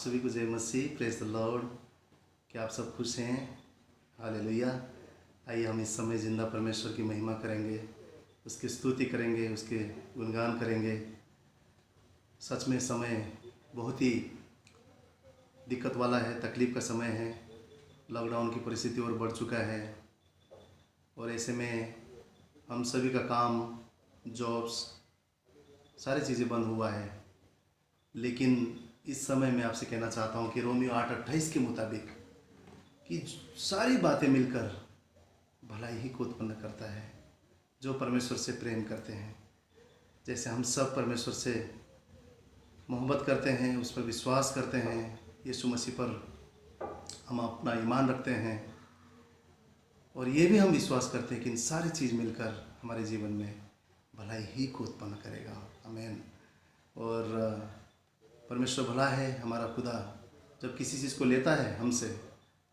सभी को जय मसीह, प्रेज द लॉर्ड। क्या आप सब खुश हैं? हालेलुया। आइए हम इस समय जिंदा परमेश्वर की महिमा करेंगे, उसकी स्तुति करेंगे, उसके गुणगान करेंगे। सच में समय बहुत ही दिक्कत वाला है, तकलीफ़ का समय है। लॉकडाउन की परिस्थिति और बढ़ चुका है और ऐसे में हम सभी का काम, जॉब्स, सारी चीज़ें बंद हुआ है। लेकिन इस समय मैं आपसे कहना चाहता हूँ कि रोमियो 8:28 के मुताबिक कि सारी बातें मिलकर भलाई ही को उत्पन्न करता है जो परमेश्वर से प्रेम करते हैं। जैसे हम सब परमेश्वर से मोहब्बत करते हैं, उस पर विश्वास करते हैं, यीशु मसीह पर हम अपना ईमान रखते हैं और ये भी हम विश्वास करते हैं कि इन सारी चीज़ मिलकर हमारे जीवन में भलाई ही को उत्पन्न करेगा। आमीन। और परमेश्वर भला है। हमारा खुदा जब किसी चीज़ को लेता है हमसे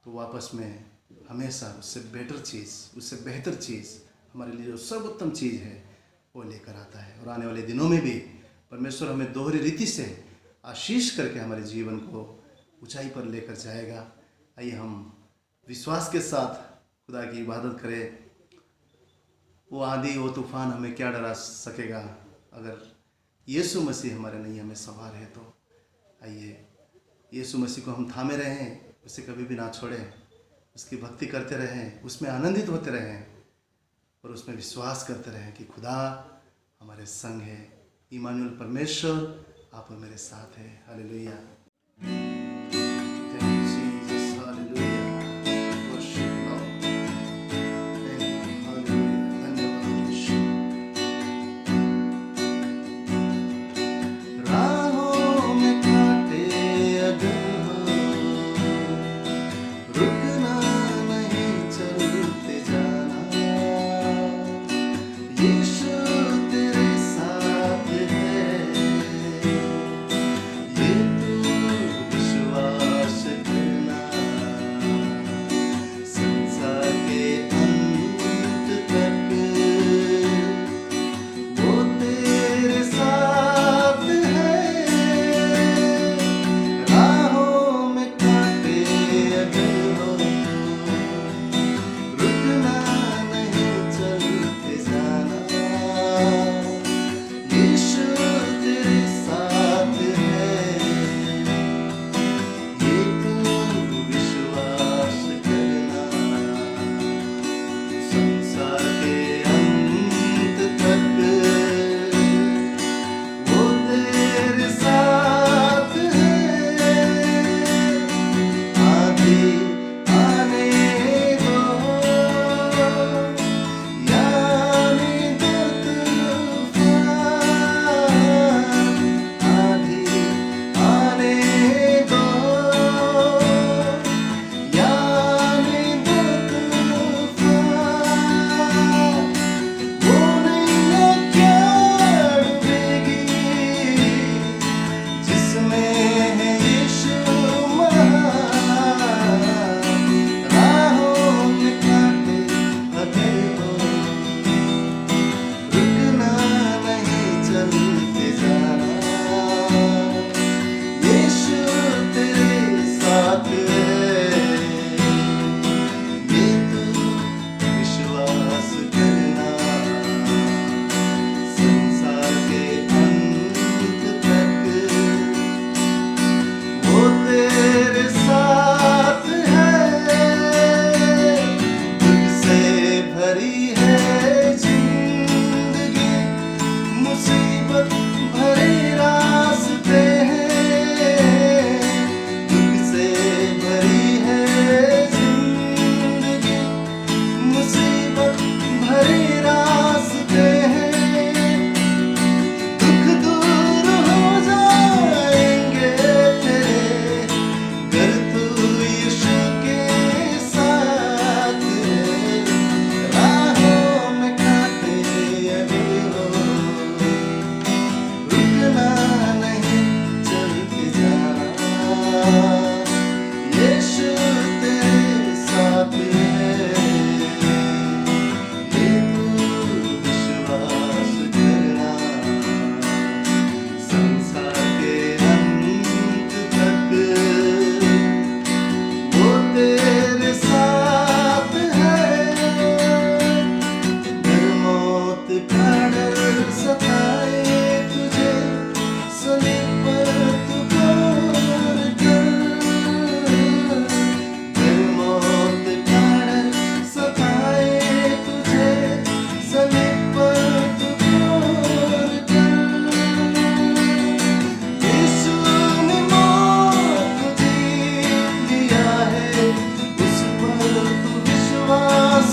तो वापस में हमेशा उससे बेटर चीज़, उससे बेहतर चीज़, हमारे लिए जो सर्वोत्तम चीज़ है वो लेकर आता है। और आने वाले दिनों में भी परमेश्वर हमें दोहरी रीति से आशीष करके हमारे जीवन को ऊंचाई पर लेकर जाएगा। आइए हम विश्वास के साथ खुदा की इबादत करें। वो आंधी, वो तूफान हमें क्या डरा सकेगा अगर यीशु मसीह हमारे नैया में सवार है। तो आइए यीशु मसीह को हम थामे रहें, उसे कभी भी ना छोड़ें, उसकी भक्ति करते रहें, उसमें आनंदित होते रहें और उसमें विश्वास करते रहें कि खुदा हमारे संग है। इमानुएल परमेश्वर आप और मेरे साथ है। हालेलुया।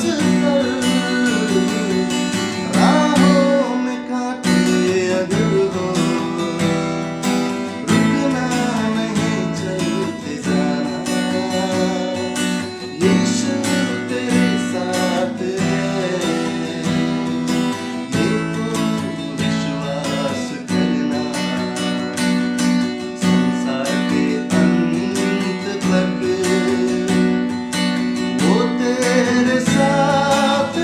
कर, राहों में कांटे अगर हो, रुकना नहीं, चलते जाना। यीशु तेरे साथ है, ये तो विश्वास करना। संसार के अंत तक वो तेरे साथ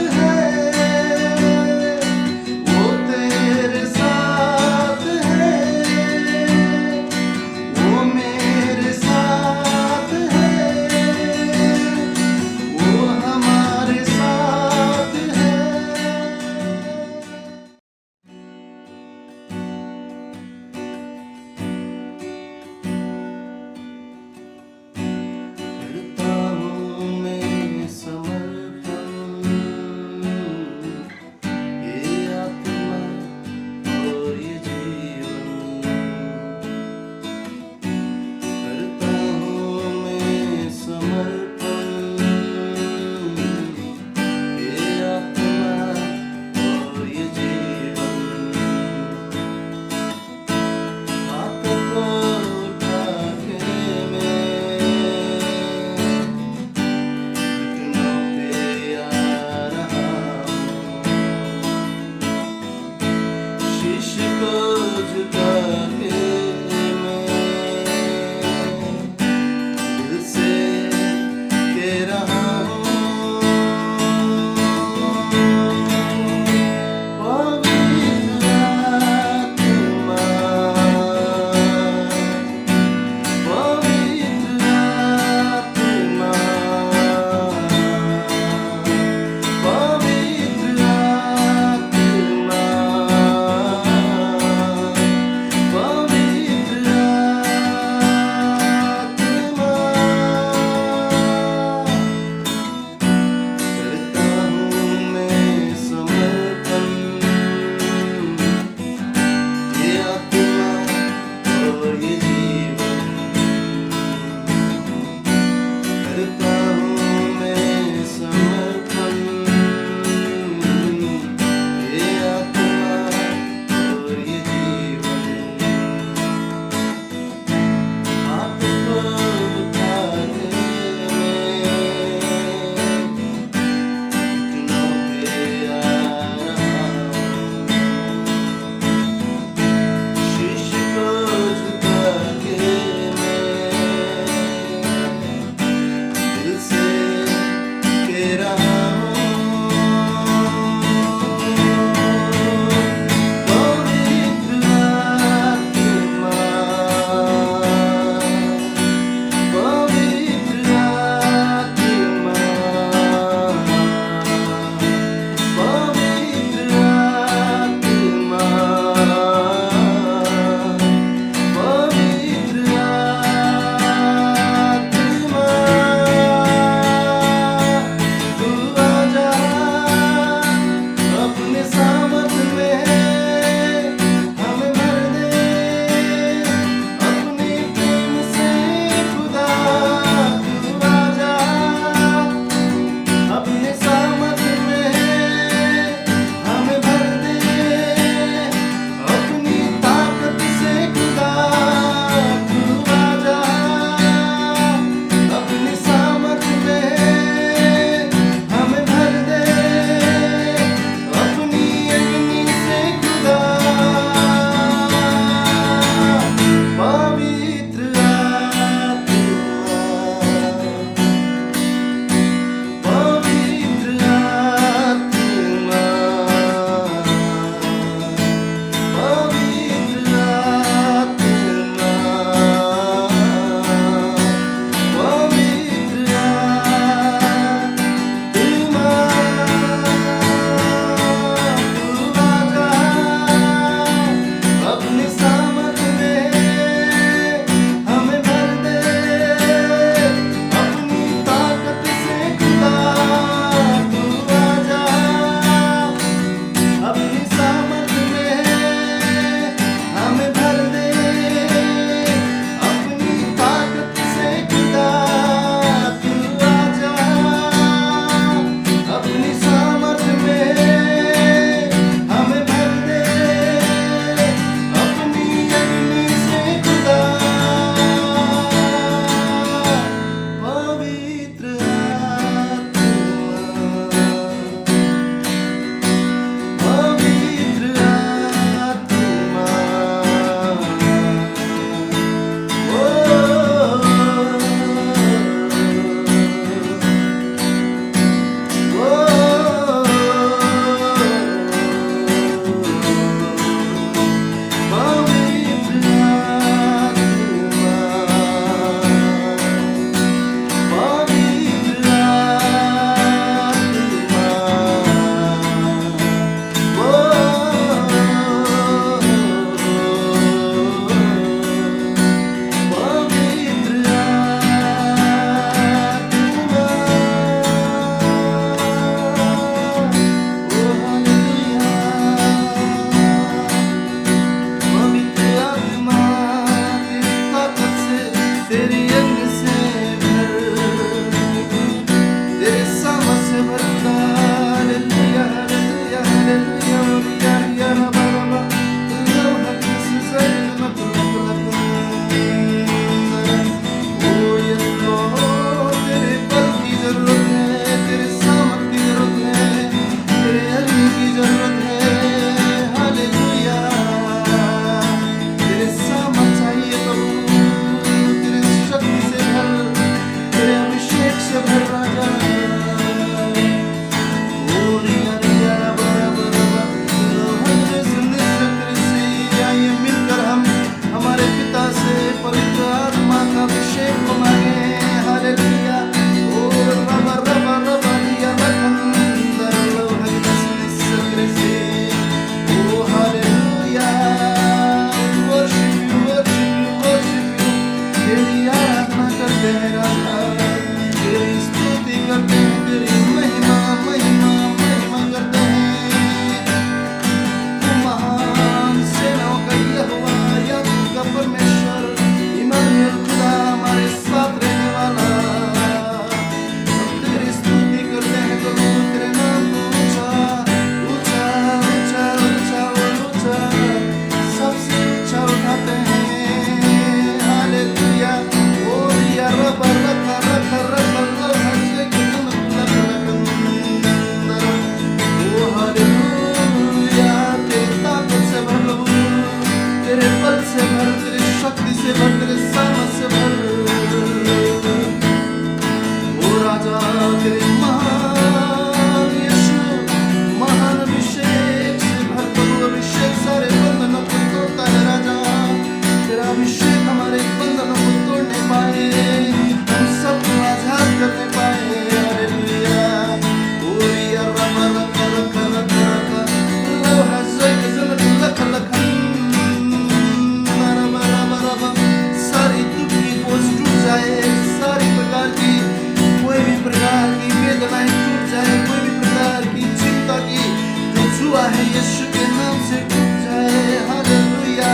यीशु के नाम से टूट जाए। हालेलुया।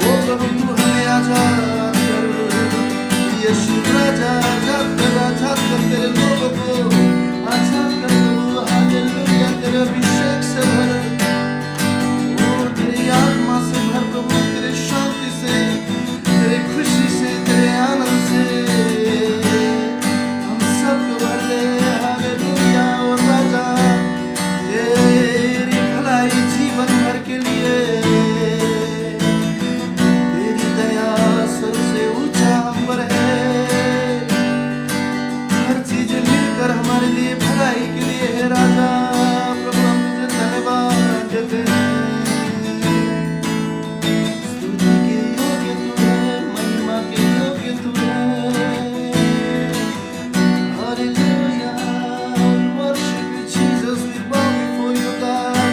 ओ प्रभु तू हमें आजाद कर। यीशु राजा आजाद कर तेरे लोगों को आजाद कर प्रभु। हालेलुया। तेरे अभिषेक से भर, ओ तेरी आत्मा से भर प्रभु, तेरे शांति से, तेरे खुशी से, तेरे आनंद से हम सबको भर दे। हालेलुया। और राजा तेरी भलाई जीवन भर के लिए, तेरी दया स्वर से ऊंचा हम पर है। हर चीज मिलकर हमारे लिए भलाई के लिए है राजा। प्रभु हम तुझे धन्यवाद देते हैं। स्तुति के योग्य तू है, महिमा के योग्य तू है। Hallelujah. We worship you Jesus, we bow before you God.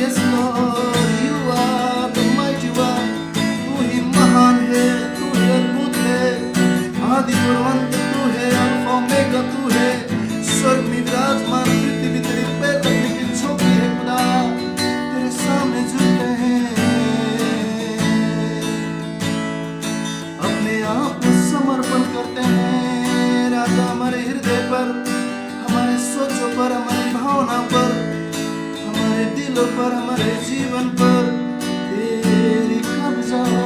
Yes Lord, you are the mighty one. तू ही महान है, तू ही अद्भुत है, आदि और अंत तू है, अल्फा ओमेगा तू है। स्वर्ग में विराजमान, पृथ्वी तेरे पैर रखने की झोंकी है खुदा। तेरे सामने झुकते हैं, अपने आप को समर्पण करते हैं राजा। हमारे हृदय पर, हमारे सोचों पर, हमारी भावना पर, हमारे दिलों पर, हमारे जीवन पर तेरी कब्जा हो।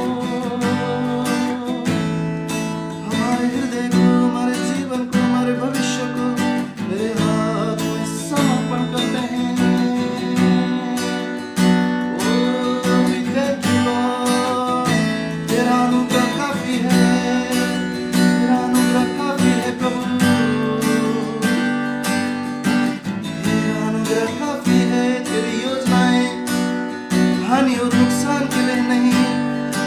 हमारे हृदय को, हमारे जीवन को, हमारे भविष्य को तेरे हाथ में समर्पण करते हैं। Oh, we thank you Lord. तेरा अनुग्रह काफी है, तेरा अनुग्रह काफी है प्रभु। तेरा अनुग्रह काफी है। तेरी योजनाएं हानि और नुकसान के लिए नहीं,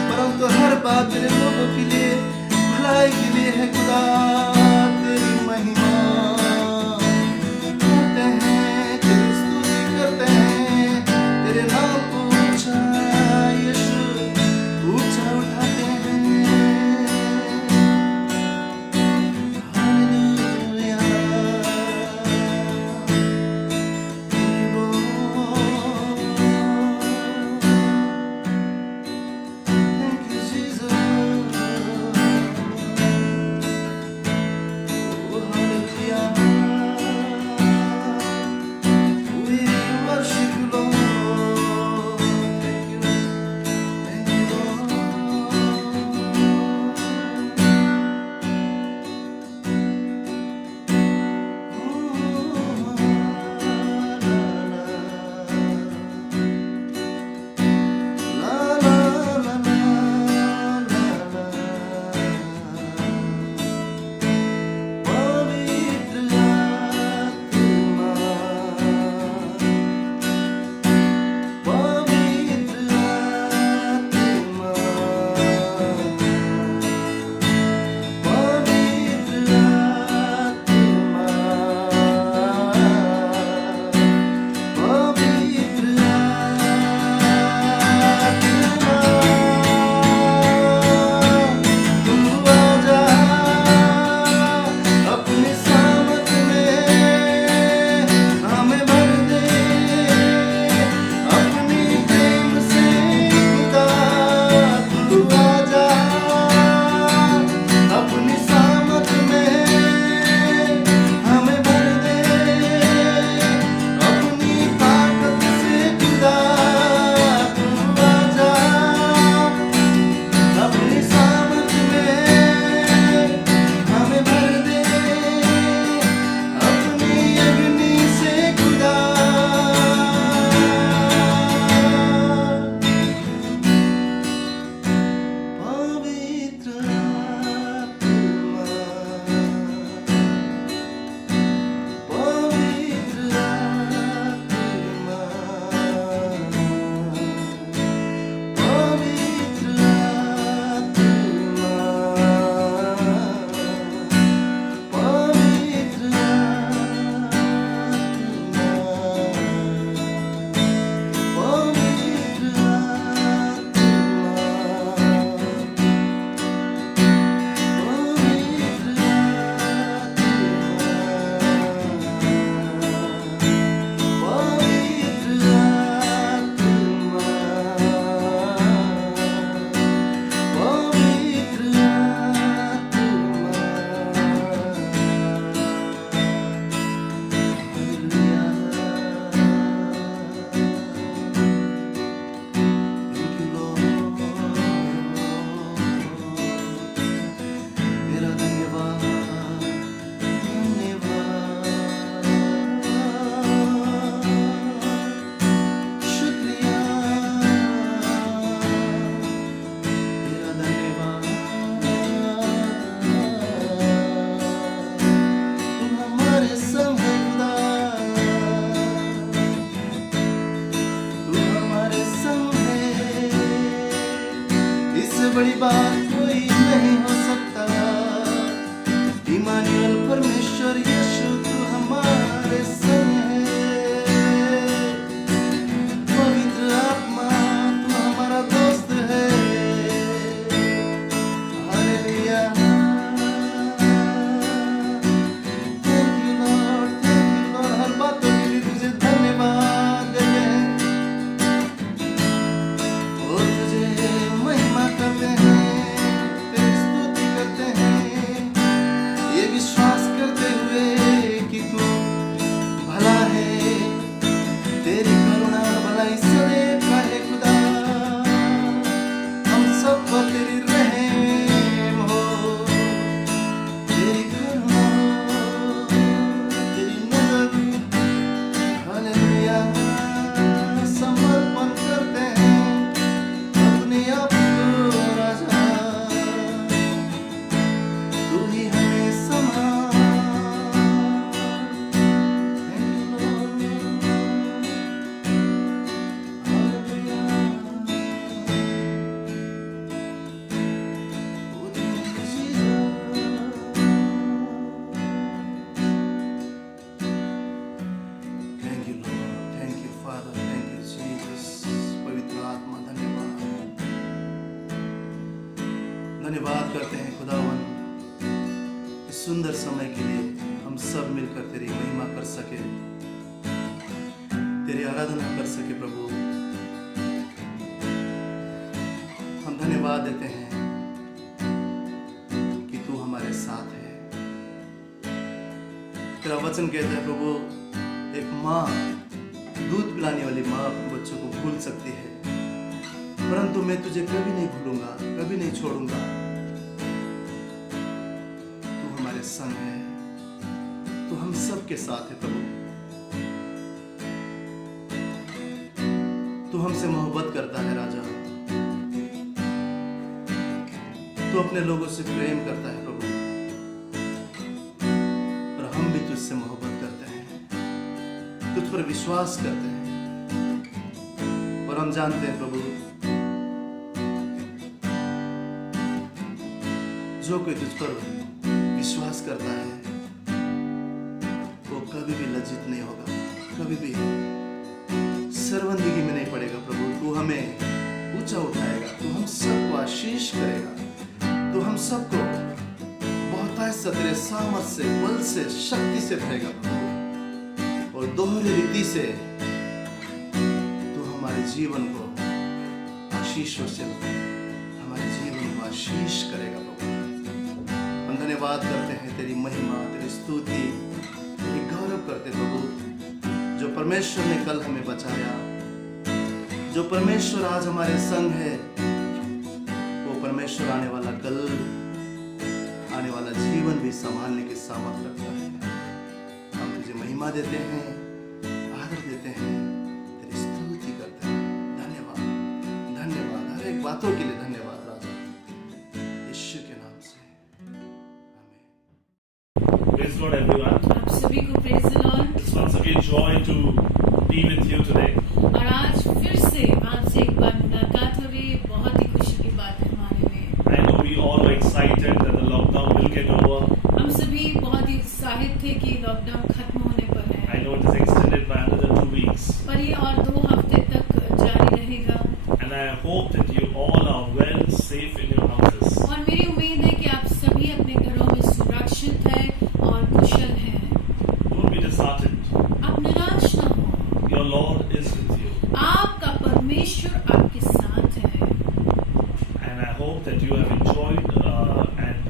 परंतु हर बात तेरे लोगों के लिए भलाई के लिए है खुदा। तेरी महिमा करते हैं, तेरी स्तुति करते हैं, तेरे नाम को ऊंचा यीशु ऊंचा उठाते हैं। हालेलुया। Thank बड़ी बात कोई नहीं हो सकता। इमानुएल परमेश्वर यीशु तू हमारे संग है। पवित्र आत्मा तू हमारा दोस्त है। हालेलुया। थैंक यू लॉर्ड, हर बातों के लिए तुझे धन्यवाद देते हैं और तुझे महिमा करते हैं, तेरी स्तुति करते हैं, ये विश्वास करते हुए कि तू भला है, तेरी करुणा और भलाई सदैव का है खुदा। हम सब पर तेरी रहम हो, तेरी करुणा हो, तेरी नजर। हालेलुया। समर्पण करते हैं अपने आप को राजा, तू ही हमें संभाल। Thank you, Lord. Hallelujah. Oh, thank you, Jesus. Thank you, Lord. Thank you, Father. Thank you, Jesus. पवित्र आत्मा धन्यवाद। धन्यवाद करते हैं खुदावन इस सुंदर समय के लिए। हम सब मिलकर तेरी महिमा कर सके, तेरी आराधना कर सके प्रभु। हम धन्यवाद देते हैं कि तू हमारे साथ है। तेरा वचन कहता है प्रभु, एक माँ, दूध पिलाने वाली माँ अपने बच्चों को भूल सकती है, परंतु मैं तुझे कभी नहीं भूलूंगा, कभी नहीं छोड़ूंगा। तू हमारे संग है, तू हम सब के साथ है प्रभु। तू हमसे मोहब्बत करता है राजा, तू अपने लोगों से प्रेम करता है प्रभु, और हम भी तुझसे मोहब्बत करते हैं, तुझ पर विश्वास करते हैं। और हम जानते हैं प्रभु, जो कोई तुझ पर विश्वास करता है वो कभी भी लज्जित नहीं होगा, कभी भी शर्मिंदगी में नहीं पड़ेगा प्रभु। तू हमें ऊंचा उठाएगा, तू हम सबको आशीष करेगा, तू हम सबको बहुतायत से तेरे सामर्थ से, बल से, शक्ति से भरेगा प्रभु। और दोहरी रीति से तू हमारे जीवन को आशीषों से, हमारे जीवन को आशीष करेगा प्रभु। हम धन्यवाद करते हैं, तेरी महिमा, तेरी स्तुति, तेरी गौरव करते प्रभु। जो परमेश्वर ने कल हमें बचाया, जो परमेश्वर आज हमारे संग है, वो परमेश्वर आने वाला कल, आने वाला जीवन भी संभालने की सामर्थ रखता है। हम तुझे महिमा देते हैं, आदर देते हैं, तेरी स्तुति करते हैं। धन्यवाद, धन्यवाद, हर एक बातों के लिए धन्यवाद राजा, यीशु के नाम से आमीन। Praise God everyone. आप सभी को praise the Lord. It's once again joy to be with you today. और आज फिर से आपसे एक बार मुलाकात हो रही है, बहुत ही खुशी की बात है हमारे लिए। I know we all were excited that the lockdown will get over. हम सभी बहुत ही उत्साहित थे कि लॉकडाउन खत्म होने पर है। I know it is extended by another 2 weeks. पर ये और 2 हफ्ते तक जारी रहेगा। And I hope that you all are well, safe in your houses. और मेरी उम्मीद है कि आप सभी अपने घरों में सुरक्षित हैं और कुशल हैं। Don't be disheartened. आप निराश न हो। Your Lord is with you. आपका परमेश्वर आपके साथ है। And I hope that you have enjoyed and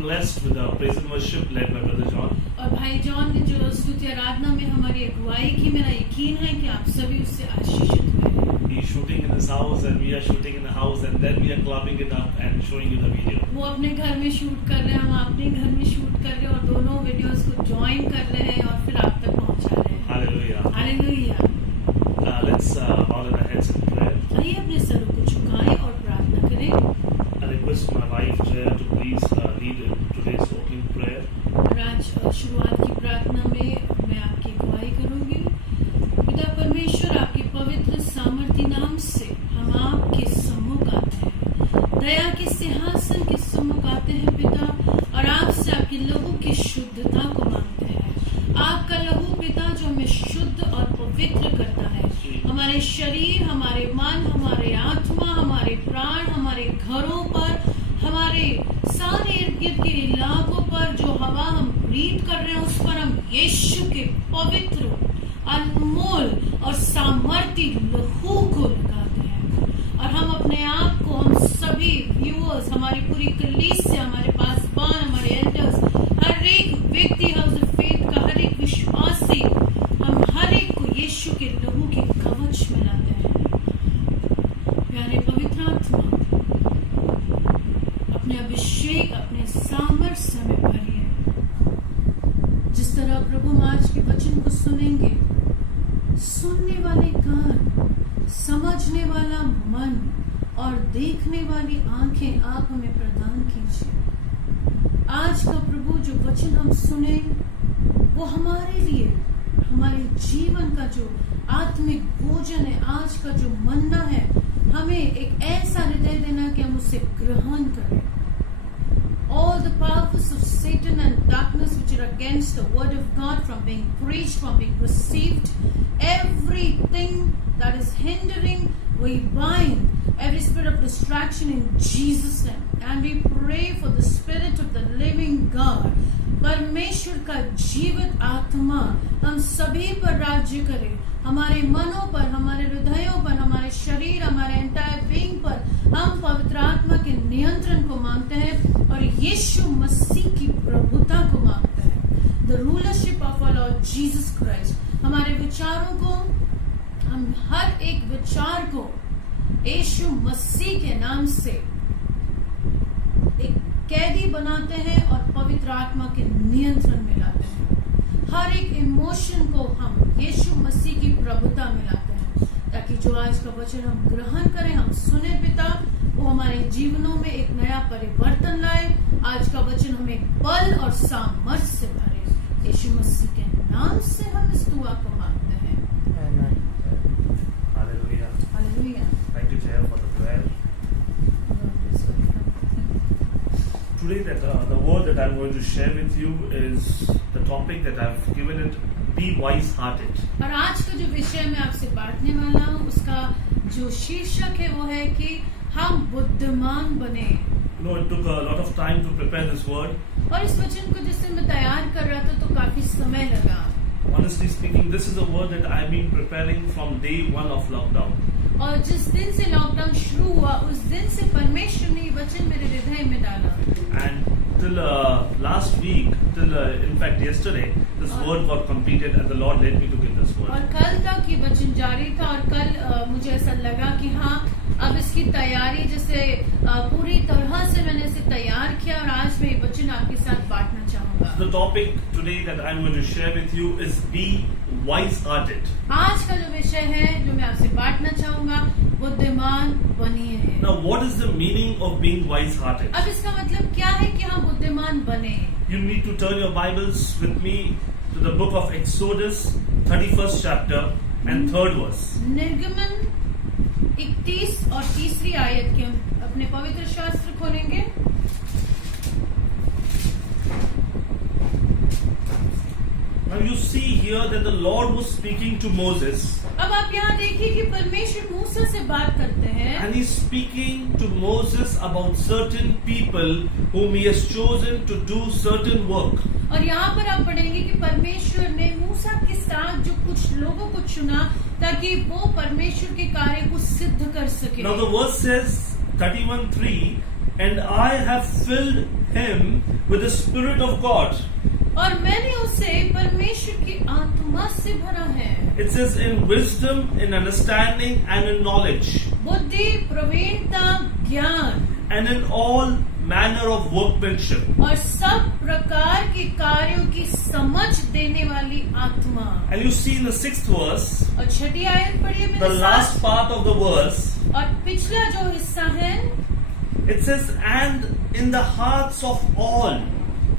blessed with the praise and worship led by Brother John. और भाई जॉन ने जो स्तुति आराधना में हमारी अगुवाई की, मेरा यकीन है कि आप सभी उससे आशीषित हुए हैं। He's shooting in his house and we are shooting in the house and then we are clubbing it up and showing you the video. वो अपने घर में शूट कर रहे हैं, हम अपने घर में शूट कर रहे हैं और दोनों वीडियोस को ज्वाइन कर रहे हैं और फिर आप तक पहुंचा रहे हैं। Hallelujah. Hallelujah. Let's bow our heads in prayer. आइए अपने सरों को झुकाएं और प्रार्थना करें। I request my wife Jaya to please lead today's opening prayer. और आज शुरुआत की प्रार्थना में मैं आपकी अगुवाई करूंगी। पिता परमेश्वर, आपके पवित्र सामर्थी नाम से हम आपके सम्मुख आते हैं। दया की शुद्धता को मांगते हैं। आपका लहू पिता जो हमें शुद्ध और पवित्र करता है, हमारे शरीर, हमारे मन, हमारे आत्मा, हमारे प्राण, हमारे घरों पर, हमारे सारे इर्द गिर्द के इलाकों पर जो हवा हम ब्रीथ कर रहे हैं उस पर हम यीशु के पवित्र, अनमोल और सामर्थी लहू को लगाते हैं। और हम अपने आप को, हम सभी व्यूअर्स, हमारी पूरी कलीसिया, हमारे पासबान, हमारे एल्डर्स, हर एक व्यक्ति हाउस ऑफ फेथ का हर एक विश्वासी, हम हर एक को यीशु के लहू के कवच में लाते हैं। प्यारे पवित्र आत्मा, अपने अभिषेक, अपने सामर्थ्य में भरिए। जिस तरह प्रभु हम आज के वचन को सुनेंगे, सुनने वाले कान, समझने वाला मन और देखने वाली आंखें आप हमें प्रदान कीजिए। आज का प्रभु जो वचन हम सुने वो हमारे लिए, हमारे जीवन का जो आत्मिक भोजन है, आज का जो मन्ना है, हमें एक ऐसा हृदय देना कि हम उसे ग्रहण करें। All the powers of Satan and darkness which are against the word of God from being preached, from being received, everything that is hindering, we bind every spirit of distraction in Jesus' name. And we pray for the Spirit of the living God. परमेश्वर का जीवित आत्मा हम सभी पर राज्य करे, हमारे मनों पर, हमारे हृदयों पर, हमारे शरीर, हमारे एंटायर बीइंग पर हम पवित्र आत्मा के नियंत्रण को मांगते हैं और यीशु मसीह की प्रभुता को मांगते हैं। The rulership of our lord Jesus Christ. हमारे विचारों को, हम हर एक विचार को यीशु मसीह के नाम से एक कैदी बनाते हैं और पवित्र आत्मा के नियंत्रण में लाते हैं। हर एक इमोशन को हम यीशु मसीह की प्रभुता में लाते हैं, ताकि जो आज का वचन हम ग्रहण करें, हम सुने पिता, वो हमारे जीवनों में एक नया परिवर्तन लाए। आज का वचन हमें बल और सामर्थ्य से भरे। यीशु मसीह के नाम से हम इस दुआ को मांगते हैं। Hallelujah. Hallelujah. Thank you, Chair, for the prayer. Today, the word that I'm going to share with you is the topic that I've given it, be wise-hearted. और आज का जो विषय मैं आपसे बांटने वाला हूँ, उसका जो शीर्षक है वो है कि हम बुद्धिमान बने। You know, it took a lot of time to prepare this word. और इस वचन को जिससे मैं तैयार कर रहा था तो काफी समय लगा। Honestly speaking, this is a word that I've been preparing from day one of lockdown. और जिस दिन से लॉकडाउन शुरू हुआ उस दिन से परमेश्वर ने ये वचन मेरे हृदय में डाला। And till last week, till in fact yesterday, this word got completed and the Lord led me to give this और word. कल तक ये वचन जारी था और कल मुझे ऐसा लगा कि हाँ, अब इसकी तैयारी जैसे पूरी तरह से मैंने इसे तैयार किया और आज मैं ये वचन आपके साथ बांटना चाहूंगा। The topic today that I'm going to share with you is be wise-hearted. आज का जो विषय है जो मैं आपसे बांटना चाहूंगा, बुद्धिमान बनिए। Now, what is the meaning of being wise-hearted? अब इसका मतलब क्या है कि हम बुद्धिमान बने? You need to turn your Bibles with me to the book of Exodus, 31st chapter and 3rd verse. निर्गमन 31 और 3री आयत के हम अपने पवित्र शास्त्र खोलेंगे। Now you see here that the Lord was speaking to Moses. अब आप यहाँ देखिए कि परमेश्वर मूसा से बात करते हैं And he's speaking to Moses about certain people whom he has chosen to do certain work. और यहाँ पर आप पढ़ेंगे कि परमेश्वर ने मूसा के साथ जो कुछ लोगों को चुना ताकि वो परमेश्वर के कार्य को सिद्ध कर सके। Now the verse says 31:3, and I have filled him with the Spirit of God. और मैंने उसे परमेश्वर की आत्मा से भरा है। It says in wisdom, in understanding and in knowledge. बुद्धि, प्रवीणता, ज्ञान And in all manner of workmanship. और सब प्रकार के कार्यों की समझ देने वाली आत्मा। And you see in the 6th verse, और 6ठी आयत पढ़िए the मेरे last साथ। part of the verse, और पिछला जो हिस्सा है, it says, and in the hearts of all.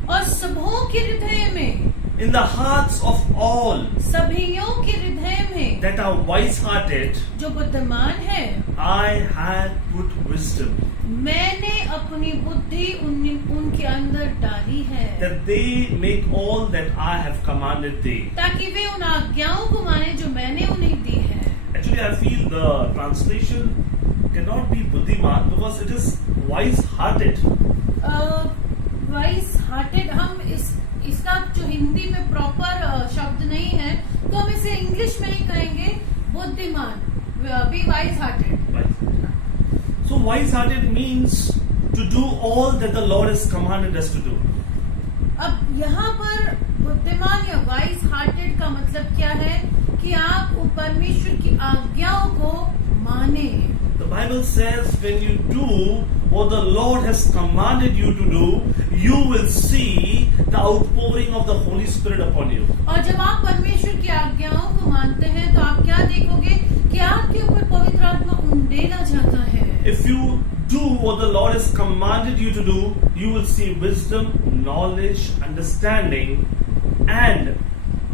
और सबों के हृदय में, In the hearts of all. सभीयों के हृदय में, that are wise-hearted, जो बुद्धिमान है, I have put wisdom, मैंने अपनी बुद्धि उनके अंदर डाली है, that they make all that I have commanded thee. ताकि वे उन आज्ञाओं को माने जो मैंने उन्हें दी है. Actually, I feel the translation cannot be buddhiman because it is wise-hearted. Wise hearted, हम इसका जो हिंदी में प्रॉपर शब्द नहीं है, तो हम इसे इंग्लिश में ही कहेंगे बुद्धिमान. Be wise hearted. Wise. So wise-hearted means to do all that the Lord has commanded us to do. अब यहाँ पर बुद्धिमान या वाइज हार्टेड का मतलब क्या है कि आप परमेश्वर की आज्ञाओं को माने. The Bible says when you do what the Lord has commanded you to do, you will see the outpouring of the Holy Spirit upon you. और जब आप परमेश्वर की आज्ञाओं को मानते हैं तो आप क्या देखोगे कि आपके ऊपर पवित्र आत्मा उंडेला जाता है. If you do what the Lord has commanded you to do, you will see wisdom, knowledge, understanding, and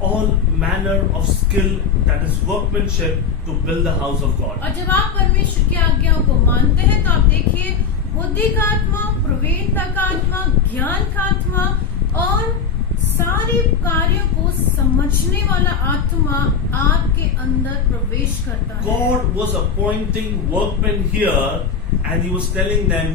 all manner of skill, that is workmanship, to build the house of God. और जब आप परमेश्वर की आज्ञाओं को मानते हैं तो आप देखिए बुद्धि का आत्मा, प्रवीणता का आत्मा, ज्ञान का आत्मा और सारे कार्यों को समझने वाला आत्मा आपके अंदर प्रवेश करता है. God was appointing workmen here and he was telling them,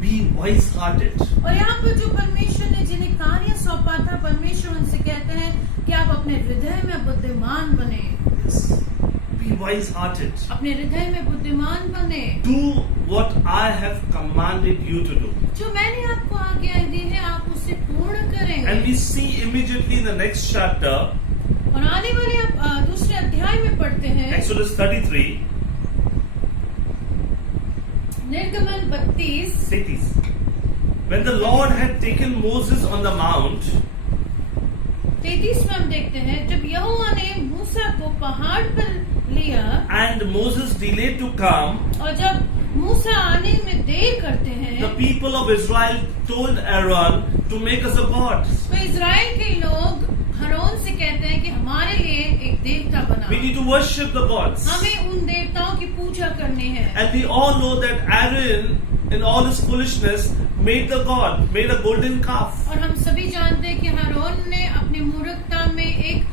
be wise-hearted. और यहाँ पर जो परमेश्वर ने जिन्हें कार्य सौंपा था, परमेश्वर उनसे कहते हैं कि आप अपने हृदय में बुद्धिमान बने. Yes. Be wise-hearted. अपने हृदय में बुद्धिमान बने. Do what I have commanded you to do. जो मैंने आपको आज्ञाएं दी है आप उसे पूर्ण करें. And we see immediately in the next chapter, और आने वाले आप दूसरे अध्याय में पढ़ते हैं, Exodus 33, निर्गमन 32. take these. When the Lord had taken Moses on the mount, 33 में हम देखते हैं जब यहोवा ने मूसा को पहाड़ पर लिया and Moses delayed to come, और जब मूसा आने में देर करते the हैं people of Israel told Aaron to make us a god. तो इजराइल के लोग हरोन से कहते हैं कि हमारे लिए एक देवता बना. We need to worship the gods. हमें उन देवताओं की पूजा करनी है. And we all know that Aaron, in all his foolishness, made the god, made a golden calf. और हम सभी जानते हैं कि हरोन ने अपनी मूर्खता में एक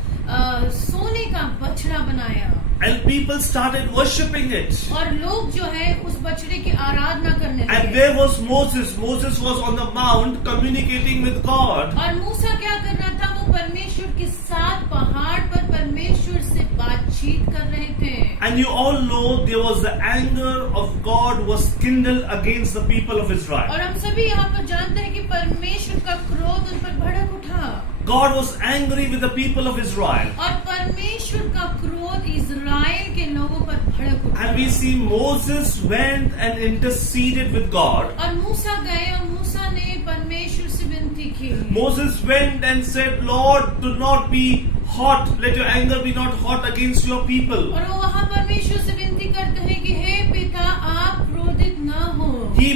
सोने का बछड़ा बनाया. And people started worshipping it. और लोग जो है उस बछड़े की आराधना करने And लगे. where was Moses? Moses was on the mount communicating with God. और मूसा क्या कर रहा था? वो परमेश्वर के साथ पहाड़ पर परमेश्वर से बातचीत कर रहे थे. And you all know there was the anger of God was kindled against the people of Israel. और हम सभी यहाँ पर जानते हैं कि परमेश्वर का क्रोध उन पर भड़क उठा. God was angry with the people of Israel. और परमेश्वर का क्रोध इजराइल के लोगों पर भड़क उठा. And we see Moses went and interceded with God. और मूसा गए और मूसा ने परमेश्वर से विनती की. Moses went and said, Lord, do not be hot. Let your anger be not hot against your people. और वो वहाँ परमेश्वर से विनती करते हैं कि हे पिता आप क्रोधित न हो. He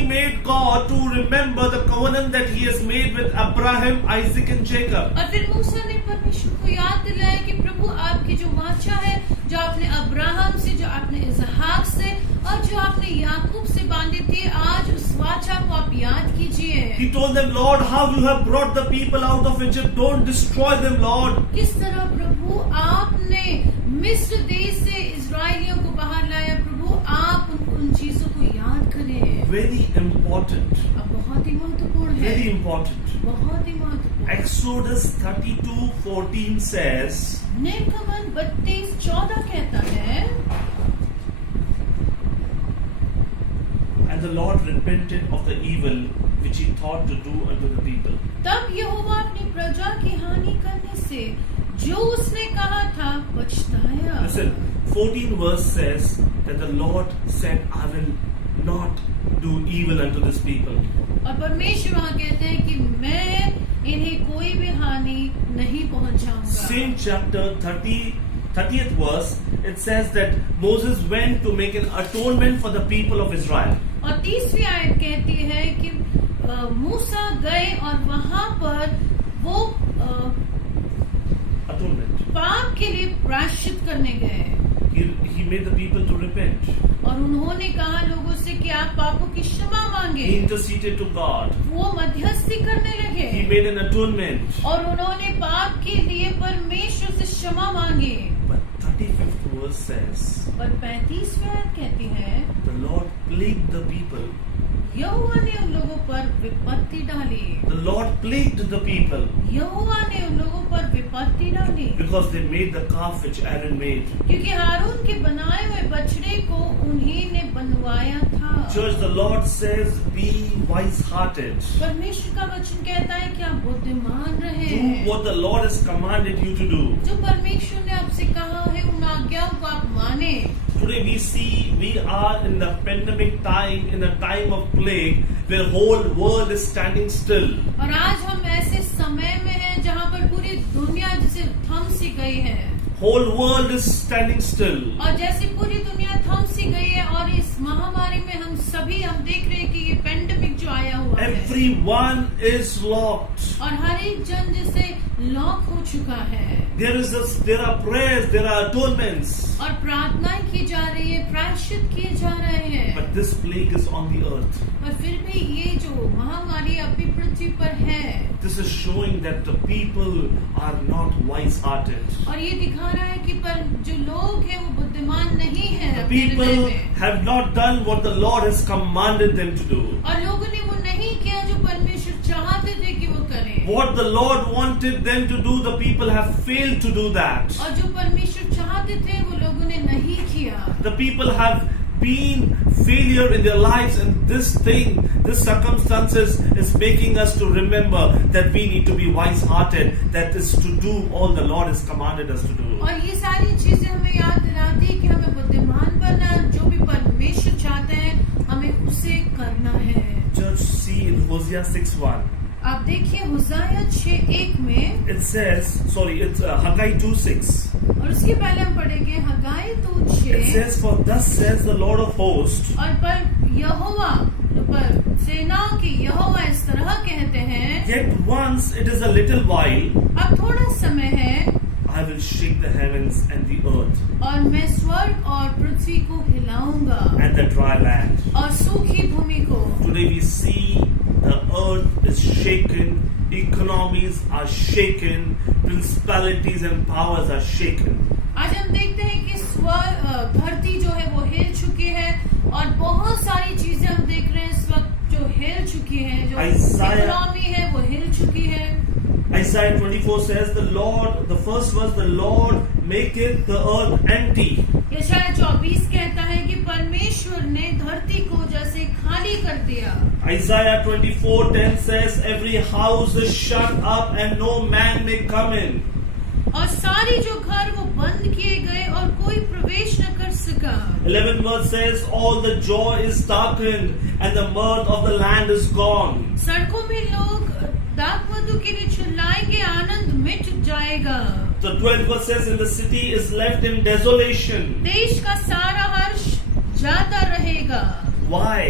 made God to remember the covenant that he has made with Abraham, Isaac and Jacob. और फिर मूसा ने परमेश्वर को याद दिलाया कि प्रभु आपकी जो वाचा है, जो आपने अब्राहम से, जो आपने इसहाक से और जो आपने याकूब से बांधी थी, आज उस वाचा को आप याद कीजिए. He told them, Lord, how you have brought the people out of Egypt. Don't destroy them, Lord. किस तरह प्रभु आपने मिस्र देश से इजराइलियों को बाहर लाया. प्रभु आप उन चीजों को याद करें. Very important. अब बहुत ही महत्वपूर्ण है. Very important. बहुत ही महत्वपूर्ण. Exodus 32:14 says, निर्गमन 32:14 कहता है, and the Lord repented of the evil which he thought to do unto the people. तब यहोवा अपनी प्रजा की हानि करने से जो उसने कहा था पछताया. Listen, 14 verse says that the Lord said, I will not do evil unto this people. और परमेश्वर वहाँ कहते हैं कि मैं इन्हें कोई भी हानि नहीं पहुंचाऊंगा. Same chapter 30th verse, it says that Moses went to make an atonement for the people of Israel. और 30वीं आयत कहती है कि मूसा गए और वहाँ पर वो Atonement. पाप के लिए प्रायश्चित करने गए He made the people to repent. और उन्होंने कहा लोगों से कि आप पापों की क्षमा मांगे। He interceded to God. वो मध्यस्थी करने लगे He made an atonement. और उन्होंने पाप के लिए परमेश्वर से क्षमा मांगे। But 35th verse says, पर 35वें आयत कहती है, the Lord plagued the people. यहोवा ने उन लोगों पर विपत्ति डाली। The Lord plagued the people यहोवा ने उन लोगों पर विपत्ति डाली because they made the calf which Aaron made. क्योंकि हारून के बनाए हुए बछड़े को उन्हीं ने बनवाया था। Church, the Lord says, be wise-hearted. परमेश्वर का वचन कहता है कि आप बुद्धिमान रहे। Do what the Lord has commanded you to do. जो परमेश्वर ने आपसे कहा है उन आज्ञाओं को आप माने। Today we see we are in the pandemic time, in a time of plague, where whole world is standing still. और आज हम ऐसे समय में हैं जहाँ पर पूरी दुनिया जैसे थम सी गई है। Whole world is standing still. और जैसे पूरी दुनिया थम सी गई है और इस महामारी में हम देख रहे हैं कि ये पेंडेमिक जो आया हुआ है Everyone is locked. और हर एक जन जैसे लॉक हो चुका है। There are prayers, there are atonements. और प्रार्थनाएं की जा रही है, प्रायश्चित किए जा रहे हैं। But this plague is on the earth. पर फिर भी ये जो महामारी अभी पृथ्वी पर है, This is showing that the people are not wise-hearted. और ये दिखा रहा है कि पर जो लोग हैं वो बुद्धिमान नहीं है। The अपने हृदय people में। have not done what the Lord has commanded them to do. और लोगों ने वो नहीं किया जो परमेश्वर चाहते थे कि वो करें। What the Lord wanted them to do, the people have failed to do that. और जो परमेश्वर चाहते थे वो लोगों ने नहीं किया। The people have been failure in their lives, and this circumstances is making us to remember that we need to be wise-hearted. That is to do all the Lord has commanded us to do. और ये सारी चीजें हमें याद दिलाती है कि हमें बुद्धिमान बनना है, जो भी परमेश्वर चाहते हैं हमें उसे करना है। Church, see in Hosea 6:1. आप देखिए हुजाया 6:1 में It says, it's Haggai 2:6. और उसके पहले हम पढ़ेंगे हगाई 2:6 It says, for thus says the Lord of hosts. और पर यहोवा पर सेनाओं की यहोवा इस तरह कहते हैं, Yet once it is a little while, अब थोड़ा समय है I will shake the heavens and the earth और मैं स्वर्ग और पृथ्वी को हिलाऊंगा and the dry land. और सूखी भूमि को। Today we see the earth is shaken, economies are shaken, principalities and powers are shaken. आज हम देखते हैं कि धरती जो है वो हिल चुकी है और बहुत सारी चीजें हम देख रहे हैं इस वक्त जो हिल चुकी है, जो इकोनॉमी है वो हिल चुकी है। Isaiah 24 says, the first verse, the Lord maketh the earth empty. यशायाह 24 कहता है कि परमेश्वर ने धरती को जैसे खाली कर दिया। Isaiah 24:10 says, every house is shut up and no man may come in. और सारी जो घर वो बंद किए गए और कोई प्रवेश न कर सका। 11 verse says, all the joy is darkened and the mirth of the land is gone. सड़कों में लोग दाखमधु के लिए चिल्लाएंगे, आनंद मिट जाएगा। The 12th verse says, and the city is left in desolation. देश का सारा हर्ष जाता रहेगा। Why?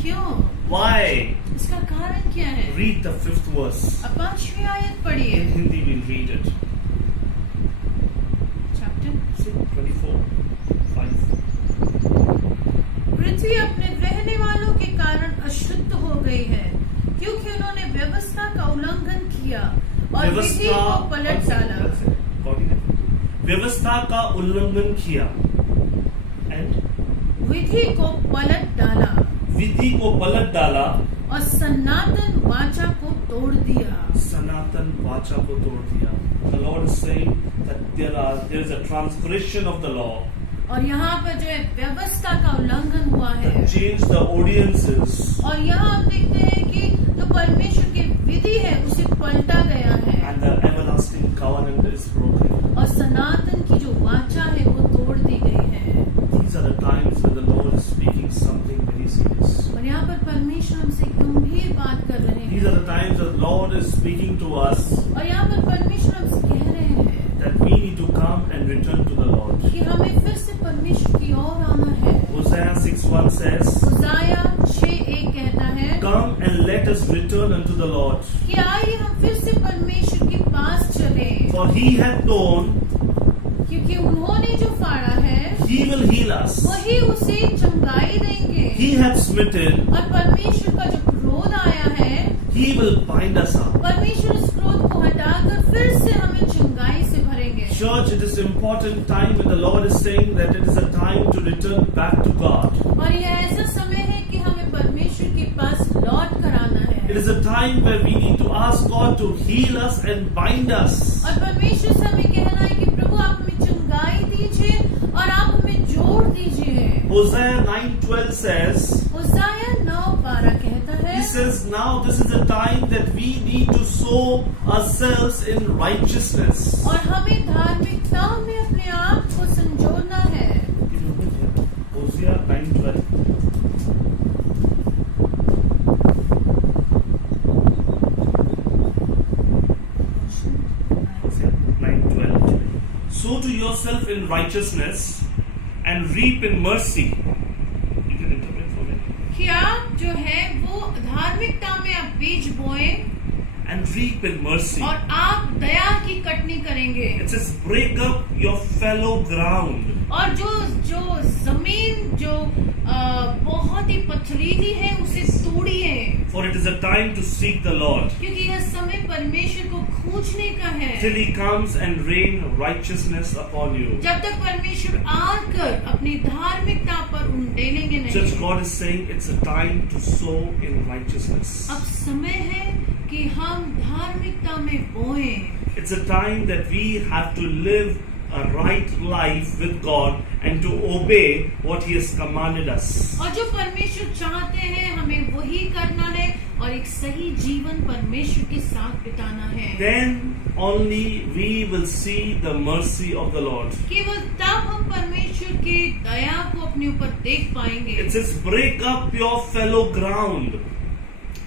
क्यों? Why? इसका कारण क्या है? Read the 5th verse. अब 5वीं आयत पढ़िए। In Hindi we'll read it. Chapter 24:5. पृथ्वी अपने रहने वालों के कारण अशुद्ध हो गई है, क्योंकि उन्होंने व्यवस्था का उल्लंघन किया और विधि को पलट डाला। व्यवस्था का उल्लंघन किया and विधि को पलट डाला विधि को पलट डाला और सनातन वाचा को तोड़ दिया। सनातन वाचा को तोड़ दिया। The Lord is saying that there is a transgression of the law. और यहाँ पर जो है व्यवस्था का उल्लंघन हुआ है। Change the audiences. और यहाँ हम देखते हैं कि जो परमेश्वर की विधि है उसे पलटा गया है। And the everlasting covenant is broken. और सनातन की जो वाचा है वो तोड़ दी गई है। These are the times when the Lord is speaking something very serious. और यहाँ पर परमेश्वर हमसे गंभीर बात कर रहे हैं। These are the times that the Lord is speaking to us. और यहाँ पर परमेश्वर हमसे कह रहे हैं That we need to come and return to the Lord. कि हमें फिर से परमेश्वर की ओर आना है। Hosea 6:1 says, हुजाया 6:1 कहता है, come and let us return unto the Lord. कि आइए हम फिर से परमेश्वर के पास चलें। For he hath known क्योंकि उन्होंने जो फाड़ा है He will heal us. वही उसे चंगाई देंगे। He hath smitten, और परमेश्वर का जो क्रोध आया है, He will bind us up. परमेश्वर उस क्रोध को हटाकर फिर से हमें चंगाई से भरेंगे। Church, it is important time when the Lord is saying that it is a time to return back to God. और यह ऐसा समय है कि हमें परमेश्वर के पास लौट कर आना है। It is a time where we need to ask God to heal us and bind us. और परमेश्वर से हमें कहना है कि प्रभु आप हमें चंगाई दीजिए और आप हमें जोड़ दीजिए। Hosea 9:12 says, होशाया 9:12 कहता है, He says, now this is a time that we need to sow ourselves in righteousness. और हमें धार्मिकता में अपने आप को संजोना है। Hosea 9:12. Hosea 9:12. Sow to yourself in righteousness and reap in mercy. You can interpret for me. कि आप जो है वो धार्मिकता में आप बीज बोएं And reap in mercy. और आप दया की कटनी करेंगे। It says, break up your fallow ground. और जो जमीन जो बहुत ही पथरीली है उसे तोड़िए, For it is a time to seek the Lord. क्योंकि यह समय परमेश्वर को खोजने का है। Till He comes and rain righteousness upon you. जब तक परमेश्वर आकर अपनी धार्मिकता पर उंडेलेंगे Church, नहीं। God is saying it's a time to sow in righteousness. अब समय है कि हम धार्मिकता में बोएं। It's a time that we have to live a right life with God and to obey what He has commanded us. और जो परमेश्वर चाहते हैं हमें वही करना है और एक सही जीवन परमेश्वर के साथ बिताना है। Then only we will see the mercy of the Lord. केवल तब हम परमेश्वर की दया को अपने ऊपर देख पाएंगे। It says, break up your fallow ground.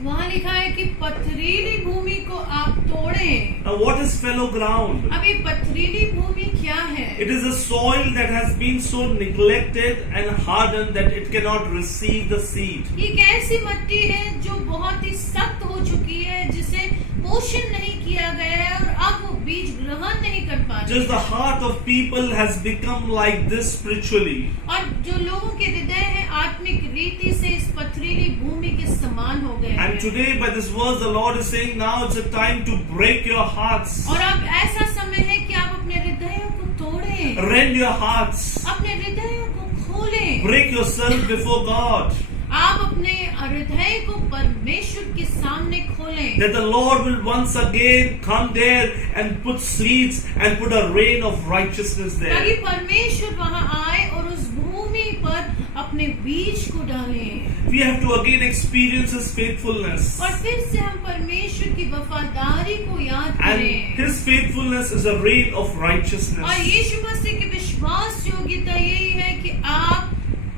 वहाँ लिखा है कि पथरीली भूमि को आप तोड़ें। Now, what is fallow ground? अब ये पथरीली भूमि क्या है? It is a soil that has been so neglected and hardened that it cannot receive the seed. ये एक ऐसी मिट्टी है जो बहुत ही सख्त हो चुकी है, जिसे पोषण नहीं किया गया है और अब वो बीज ग्रहण नहीं कर पा रही। Just the heart of people has become like this spiritually. और जो लोगों के हृदय है आत्मिक रीति से इस पथरीली भूमि के समान हो गए हैं। And today by this verse the Lord is saying now it's a time to break your hearts. और अब ऐसा समय है कि आप अपने हृदयों को तोड़ें, Rend your hearts. अपने हृदयों को खोलें। Break yourself before God. आप अपने हृदय को परमेश्वर के सामने खोलें, That the Lord will once again come there and put seeds and put a rain of righteousness ताकि there. परमेश्वर वहां आए और उस भूमि पर अपने बीज को डालें। We have to again experience His faithfulness. और फिर से हम परमेश्वर की वफादारी को याद And करें। His faithfulness is a rain of righteousness. और यीशु मसीह की विश्वास योग्यता यही है कि आप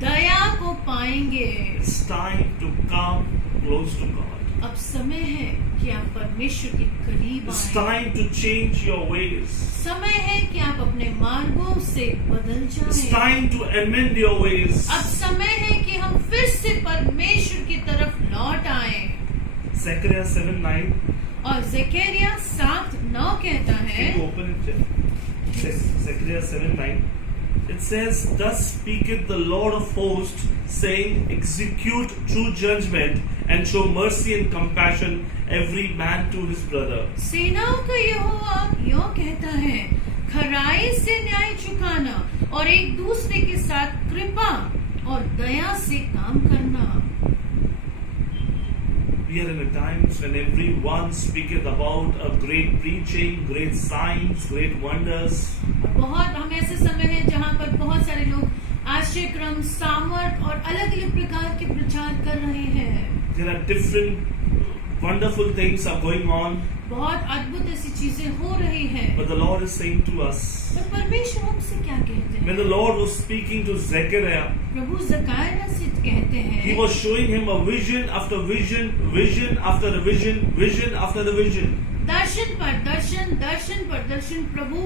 दया को पाएंगे। It's time to come close to God. अब समय है कि आप परमेश्वर के करीब It's आएं। time to change your ways. समय है कि आप अपने मार्गों से बदल It's जाएं। time to amend your ways. अब समय है कि हम फिर से परमेश्वर की तरफ लौट आएं। Zechariah 7:9. और ज़करिया 7:9 कहता Can है, you open it? Jeff? Zechariah 7:9. It says, "Thus speaketh the Lord of hosts, saying, Execute true judgment and show mercy and compassion every man to his brother." सेनाओं का यहोवा यूं कहता है, खराई से न्याय चुकाना और एक दूसरे के साथ कृपा और दया से काम करना। We are in a times when everyone speaketh about a great preaching, great signs, great wonders. बहुत हम ऐसे समय है जहाँ पर बहुत सारे लोग आश्रयक्रम, सामर्थ और अलग अलग प्रकार के प्रचार कर रहे हैं। There are different wonderful things are going on, बहुत अद्भुत ऐसी चीजें हो रही हैं। but the Lord is saying to us, पर परमेश्वर हमसे क्या कहते when हैं? the Lord was speaking to Zechariah, प्रभु ज़करिया से कहते He हैं, was showing him a vision after vision, vision after the vision, vision after the vision. दर्शन पर दर्शन, दर्शन पर दर्शन प्रभु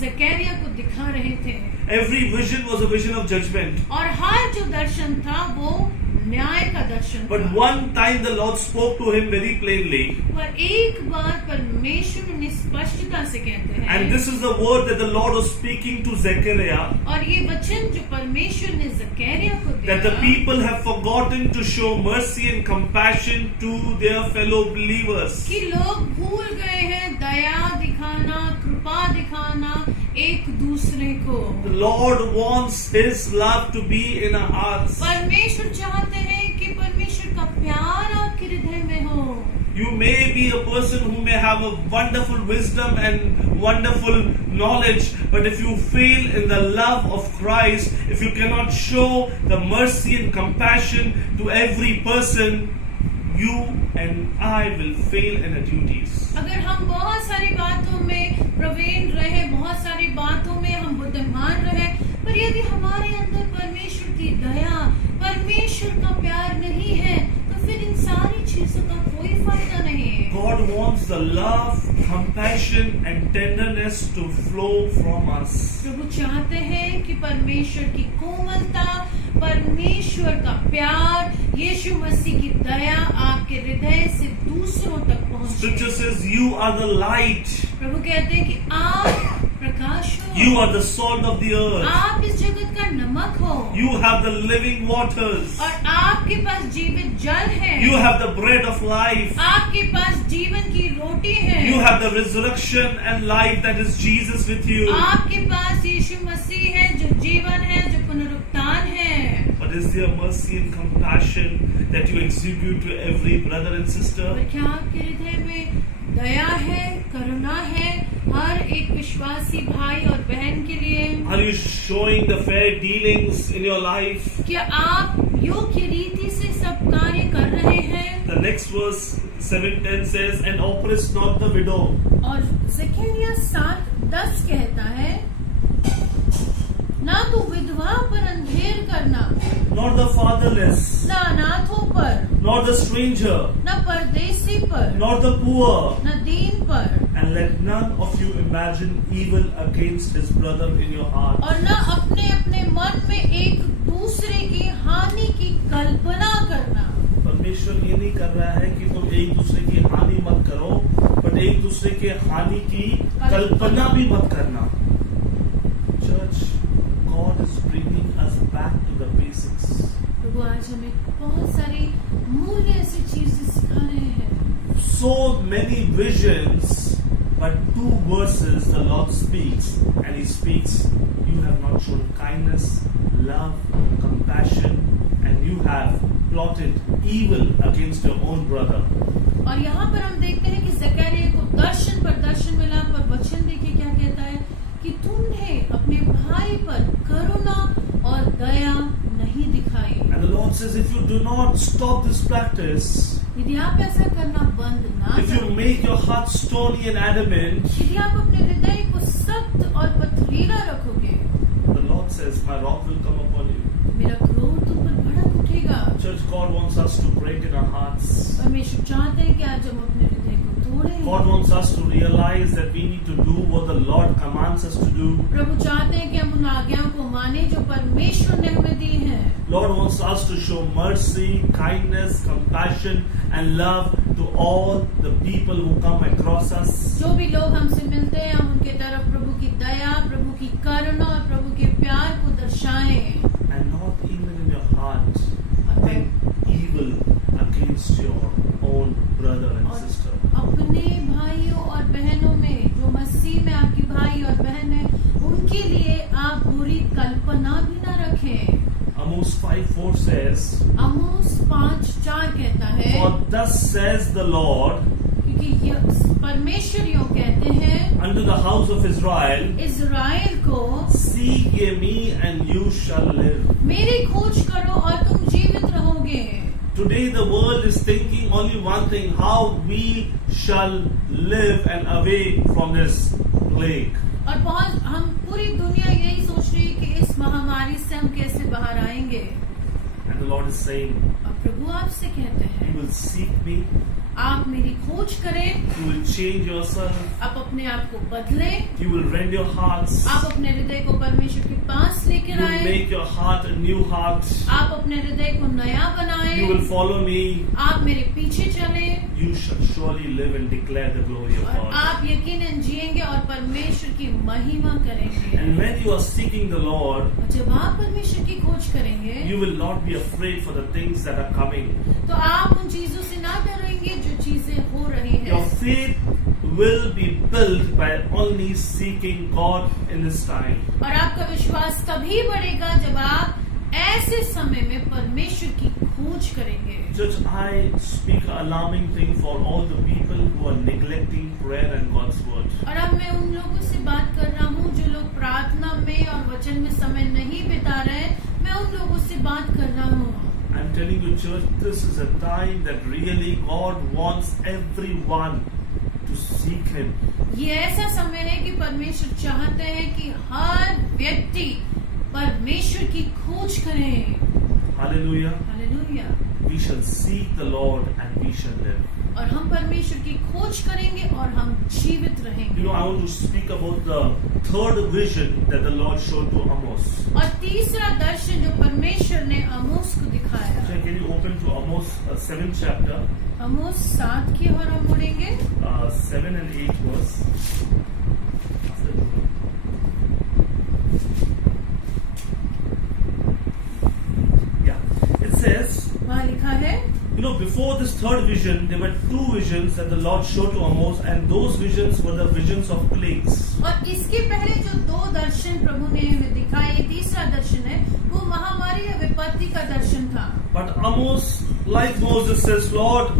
जकरिया को दिखा रहे थे। Every vision was a vision of judgment. और हर जो दर्शन था वो न्याय का दर्शन But था। one time the Lord spoke to him very plainly. पर एक बार परमेश्वर ने स्पष्टता से कहते हैं, And this is the word that the Lord was speaking to Zechariah, और ये वचन जो परमेश्वर ने जकरिया को that the दिया people have forgotten to show mercy and compassion to their fellow believers. कि लोग भूल गए हैं दया दिखाना, कृपा दिखाना एक दूसरे को। The Lord wants His love to be in our hearts. परमेश्वर चाहते हैं कि परमेश्वर का प्यार आपके हृदय में हो। You may be a person who may have a wonderful wisdom and wonderful knowledge, but if you fail in the love of Christ, if you cannot show the mercy and compassion to every person, you and I will fail in our duties. अगर हम बहुत सारी बातों में प्रवीण रहे, बहुत सारी बातों में हम बुद्धिमान रहे, पर यदि हमारे अंदर परमेश्वर की दया, परमेश्वर का प्यार नहीं है, तो फिर इन सारी चीजों का कोई फायदा नहीं है। God wants the love, compassion and tenderness to flow from us. प्रभु चाहते हैं कि परमेश्वर की कोमलता, परमेश्वर का प्यार, यीशु मसीह की दया आपके हृदय से दूसरों तक Scripture पहुंचे। says you are the light. प्रभु कहते हैं कि आप प्रकाश हो, You are the salt of the earth. आप इस जगत का नमक हो, You have the living waters. और आपके पास जीवित जल है, You have the bread of life. आपके पास जीवन की रोटी है, You have the resurrection and life that is Jesus with you. आपके पास यीशु मसीह है जो जीवन है, जो पुनरुत्थान है। But is there mercy and compassion that you exhibit to every brother and sister? और क्या आपके हृदय में दया है, करुणा है हर एक विश्वासी भाई और बहन के लिए? Are you showing the fair dealings in your life? क्या आप योग्य रीति से सब कार्य कर रहे हैं? The next verse 7:10 says, "And oppress not the widow." और जकरिया 7:10 कहता है, ना तो विधवा पर अंधेर करना, Nor the fatherless, न अनाथों पर, nor the stranger, न परदेसी पर, nor the poor. न दीन पर, And let none of you imagine evil against his brother in your heart. और न अपने अपने मन में एक दूसरे की हानि की कल्पना करना। परमेश्वर ये नहीं कर रहा है कि तुम एक दूसरे की हानि मत करो, बट एक दूसरे के हानि की कल्पना भी मत करना। Church, God is bringing us back to the basics. प्रभु आज हमें बहुत सारी मूल्य ऐसी चीजें सिखा रहे हैं। So many visions, but 2 verses the Lord speaks, and He speaks, you have not shown kindness, love, compassion, and you have plotted evil against your own brother. और यहाँ पर हम देखते हैं कि जकरिया को दर्शन पर दर्शन मिला, पर वचन देखिए क्या कहता है कि तुमने अपने भाई पर करुणा और दया नहीं दिखाई। And the Lord says, if you do not stop this practice, यदि आप ऐसा करना बंद ना if you करें, make your heart stony and adamant, यदि आप अपने हृदय को सख्त और पथरीला रखोगे, the Lord says, my wrath will come upon you. मेरा क्रोध तुम पर भड़क उठेगा। Church, God wants us to break in our hearts. परमेश्वर चाहते हैं कि आज हम अपने हृदय को तोड़ें। God wants us to realize that we need to do what the Lord commands us to do. प्रभु चाहते हैं कि हम उन आज्ञाओं को माने जो परमेश्वर ने हमें दी हैं। Lord wants us to show mercy, kindness, compassion, and love to all the people who come across us. जो भी लोग हमसे मिलते हैं, हम उनके तरफ प्रभु की दया, प्रभु की करुणा और प्रभु के प्यार को दर्शाएं। And not even in your heart think evil against your own brother and और sister. अपने भाइयों और बहनों में जो मसीह में आपकी भाई और बहन है, उनके लिए आप बुरी कल्पना भी न रखें। Amos 5:4 says, आमोस 5:4 कहता है, "For thus says the Lord क्योंकि परमेश्वर यूं कहते हैं unto the house of Israel, Israel को, seek ye me and you shall live." मेरी खोज करो और तुम जीवित रहोगे। Today the world is thinking only one thing, how we shall live and away from this plague. और बहुत हम पूरी दुनिया यही सोच रही है कि इस महामारी से हम कैसे बाहर आएंगे। And the Lord is saying, और प्रभु आपसे कहते हैं, you will seek me, आप मेरी खोज करें, You will change yourself. आप अपने आप को बदलें, You will rend your hearts. आप अपने हृदय को परमेश्वर के पास You लेकर will आए, make your heart a new heart. आप अपने हृदय को नया बनाएं, You will follow me. आप मेरे पीछे चलें You shall surely live and declare the glory of और God. आप यकीनन जिएंगे और परमेश्वर की महिमा करेंगे। And when you are seeking the Lord, और जब आप परमेश्वर की खोज करेंगे you will not be afraid for the things that are coming. तो आप उन चीजों से ना डरेंगे जो चीजें हो रही Your हैं। faith will be built by only seeking God in this time. और आपका विश्वास तभी बढ़ेगा जब आप ऐसे समय में परमेश्वर की खोज करेंगे। Church, I speak an alarming thing for all the people who are neglecting prayer and God's word. और अब मैं उन लोगों से बात कर रहा हूँ जो लोग प्रार्थना में और वचन में समय नहीं बिता रहे, मैं उन लोगों से बात कर रहा हूँ। I'm telling you, church, this is a time that really God wants everyone to seek Him. ये ऐसा समय है कि परमेश्वर चाहते हैं कि हर व्यक्ति परमेश्वर की खोज करें। Hallelujah. Hallelujah. We shall seek the Lord and we shall live. और हम परमेश्वर की खोज करेंगे और हम जीवित रहेंगे। You know, I want to speak about the third vision that the Lord showed to Amos. और तीसरा दर्शन जो परमेश्वर ने आमोस को दिखाया। So can you open to Amos 7th chapter, आमोस 7 की ओर हम मुड़ेंगे। 7 and 8 verse. Yeah, it says, वहाँ लिखा है, you know, before this third vision, there were two visions that the Lord showed to Amos, and those visions were the visions of plagues. और इसके पहले जो दो दर्शन प्रभु ने हमें दिखाए, ये तीसरा दर्शन है, वो महामारी या विपत्ति का दर्शन था। But Amos, like Moses, says, Lord,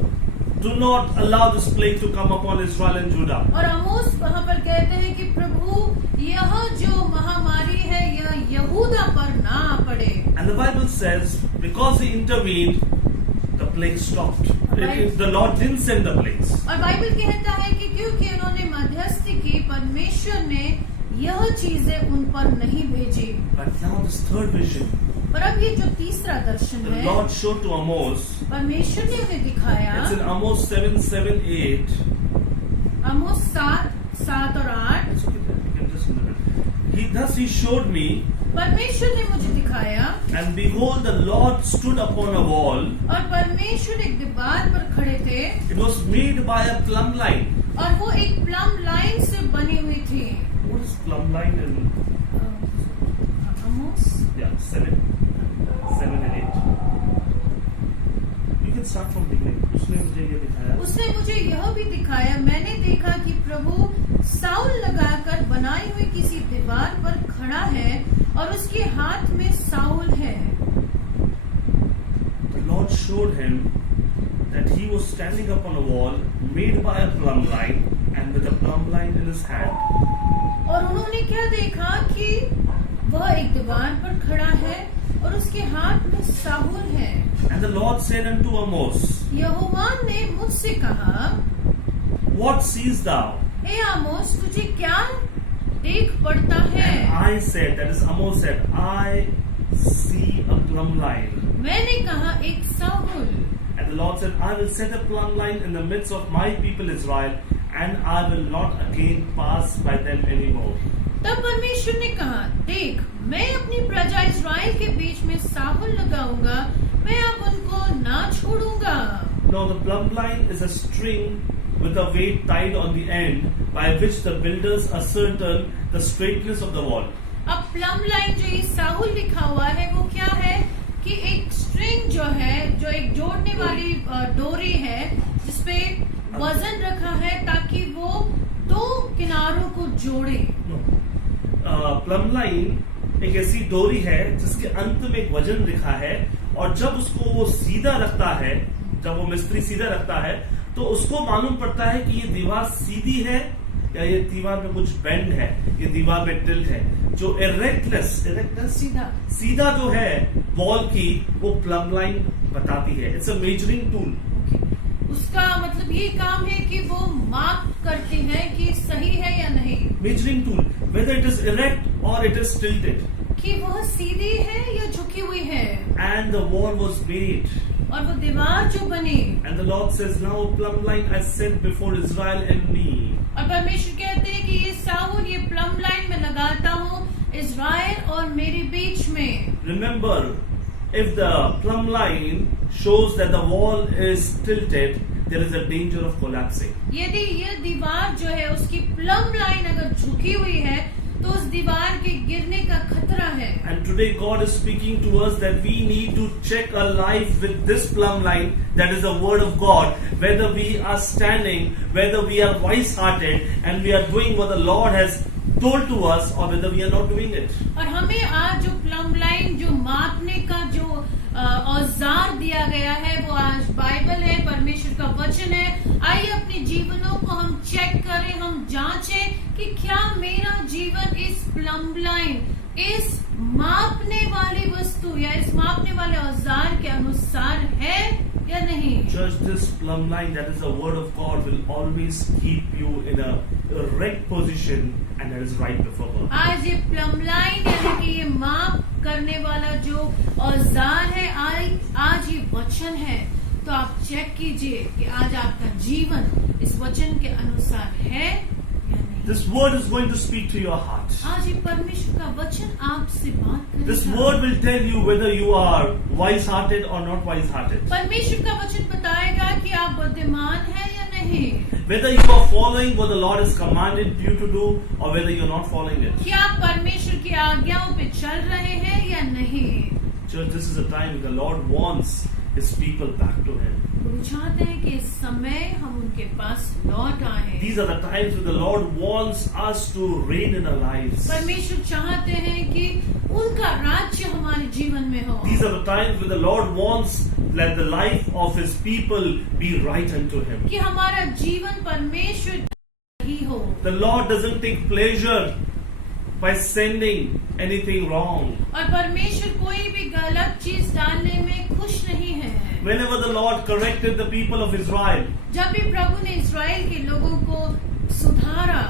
do not allow this plague to come upon Israel and Judah. और आमोस वहाँ पर कहते हैं कि प्रभु यह जो महामारी है यह यहूदा पर ना पड़े। And the Bible says, because he intervened, the plague stopped. The Lord didn't send the plagues. और बाइबल कहता है कि क्योंकि उन्होंने मध्यस्थी की, परमेश्वर ने यह चीजें उन पर नहीं भेजी। But now this third vision, पर अब ये जो तीसरा दर्शन the है, Lord showed to Amos. परमेश्वर ने हमें दिखाया। It's in Amos 7, 7, 8. आमोस 7 और 8। It's okay, you can just remember. Thus he showed me, परमेश्वर ने मुझे दिखाया and behold, the Lord stood upon a wall. और परमेश्वर एक दीवार पर खड़े थे It was made by a plumb line. और वो एक प्लम लाइन से बनी हुई थी। What is plumb line in? Amos Yeah, 7 and 8. You can start from beginning. उसने मुझे ये दिखाया. उसने मुझे यह भी दिखाया, मैंने देखा कि प्रभु साउल लगाकर बनाई हुई किसी दीवार पर खड़ा है और उसके हाथ में साउल है। The Lord showed him that he was standing upon a wall made by a plumb line and with a plumb line in his hand. और उन्होंने क्या देखा कि वह एक दीवार पर खड़ा है और उसके हाथ में साहुल है। And the Lord said unto Amos, यहोवा ने मुझसे कहा, What seest thou? हे आमोस, तुझे क्या देख पड़ता है? And I said, that is Amos said, I see a plumb line. मैंने कहा एक साहुल। And the Lord said, I will set a plumb line in the midst of my people Israel, and I will not again pass by them anymore. तब परमेश्वर ने कहा, देख, मैं अपनी प्रजा इस्राएल के बीच में साहुल लगाऊंगा, मैं अब उनको ना छोड़ूंगा। Now the plumb line is a string with a weight tied on the end by which the builders ascertain the straightness of the wall. अब प्लम लाइन जो ये साहुल लिखा हुआ है वो क्या है कि एक स्ट्रिंग जो है, जो एक जोड़ने वाली डोरी है जिसपे वजन रखा है ताकि वो दो किनारों को जोड़े। प्लम लाइन एक ऐसी डोरी है जिसके अंत में एक वजन लिखा है, और जब उसको वो सीधा रखता है, जब वो मिस्त्री सीधा रखता है, तो उसको मालूम पड़ता है कि ये दीवार सीधी है या ये दीवार में कुछ बेंड है, ये दीवार में टिल्ट है। जो इरेक्टनेस सीधा जो है वॉल की, वो प्लम लाइन बताती है। It's a measuring tool. उसका मतलब ये काम है कि वो माप करती है कि सही है या नहीं। Measuring tool, whether it is erect or it is tilted. कि वह सीधी है या झुकी हुई है, And the wall was made. और वो दीवार जो बनी, And the Lord says, now a plumb line I set before Israel and me. और परमेश्वर कहते हैं कि ये साउल ये प्लम लाइन में लगाता हूँ इज़राइल और मेरे बीच में। Remember, if the plumb line shows that the wall is tilted, there is a danger of collapsing. यदि ये दीवार जो है उसकी प्लम लाइन अगर झुकी हुई है तो उस दीवार के गिरने का खतरा है। And today God is speaking to us that we need to check our life with this plumb line, that is the word of God, whether we are standing, whether we are wise-hearted and we are doing what the Lord has told to us, or whether we are not doing it. और हमें आज जो plum line जो मापने का जो औजार दिया गया है वो आज बाइबल है, परमेश्वर का वचन है। आइए अपने जीवनों को हम चेक करें, हम जांचें कि क्या मेरा जीवन इस प्लम लाइन, इस मापने वाली वस्तु या इस मापने वाले औजार के अनुसार है या नहीं। Church, this plumb line, that is the word of God, will always keep you in a erect position, and that is right before God. आज ये प्लम लाइन यानी कि ये माप करने वाला जो औजार है, आज ये वचन है, तो आप चेक कीजिए कि आज आपका जीवन इस वचन के अनुसार है या नहीं। This word is going to speak to your heart. आज ये परमेश्वर का वचन आपसे बात करेगा। This word will tell you whether you are wise-hearted or not wise-hearted. परमेश्वर का वचन बताएगा कि आप बुद्धिमान हैं या नहीं, Whether you are following what the Lord has commanded you to do, or whether you are not following it. क्या आप परमेश्वर की आज्ञाओं पे चल रहे हैं या नहीं। Church, this is a time the Lord wants His people back to Him. वो चाहते हैं कि इस समय हम उनके पास लौट आए। These are the times when the Lord wants us to reign in our lives. परमेश्वर चाहते हैं कि उनका राज्य हमारे जीवन में हो। These are the times when the Lord wants that the life of His people be right unto Him. कि हमारा जीवन परमेश्वर ही हो। The Lord doesn't take pleasure by sending anything wrong. और परमेश्वर कोई भी गलत चीज डालने में खुश नहीं है। Whenever the Lord corrected the people of Israel, जब भी प्रभु ने इस्राएल के लोगों को सुधारा,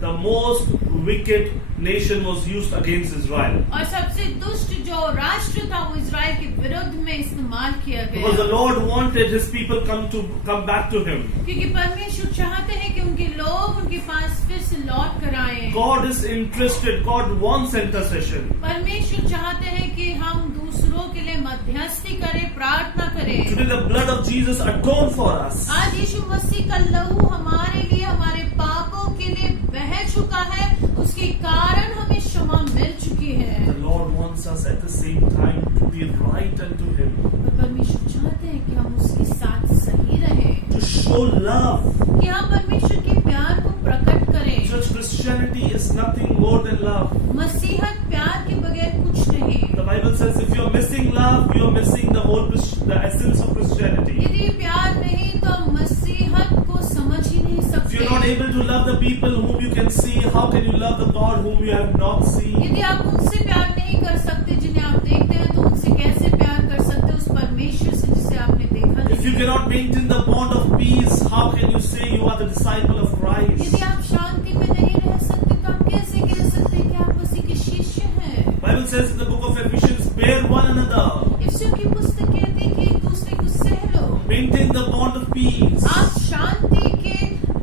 the most wicked nation was used against Israel. और सबसे दुष्ट जो राष्ट्र था वो इस्राएल के विरुद्ध में इस्तेमाल किया Because the गया, Lord wanted His people come back to Him. क्योंकि परमेश्वर चाहते हैं कि उनके लोग उनके पास फिर से लौट कर आए। God is interested. God wants intercession. परमेश्वर चाहते हैं कि हम दूसरों के लिए मध्यस्थी करें, प्रार्थना करें। Today the blood of Jesus atoned for us. आज यीशु मसीह का लहू हमारे लिए, हमारे पापों के लिए बह चुका है, उसके कारण हमें क्षमा मिल चुकी है। The Lord wants us at the same time to be right unto Him, और परमेश्वर चाहते हैं कि हम उसके साथ सही रहें, to show love. कि हम परमेश्वर के प्यार को प्रकट करें। Church, Christianity is nothing more than love. मसीहत प्यार के बगैर कुछ नहीं। The Bible says if you are missing love, you are missing the essence of Christianity. यदि प्यार नहीं तो हम मसीहत को समझ ही नहीं If सकते। you are not able to love the people whom you can see, how can you love the God whom you have not seen? यदि आप उनसे प्यार नहीं कर सकते जिन्हें आप देखते हैं, तो उनसे कैसे प्यार कर सकते उस परमेश्वर से जिसे आपने देखा If you नहीं। cannot maintain the bond of peace, how can you say you are the disciple of Christ? यदि आप शांति में नहीं रह सकते तो आप कैसे कह सकते हैं कि आप मसीह के शिष्य हैं। Bible says in the book of Ephesians, bear one another, इफ्सियों की पुस्तक कहती है कि एक दूसरे को सह लो। maintain the bond of peace. आप शांति के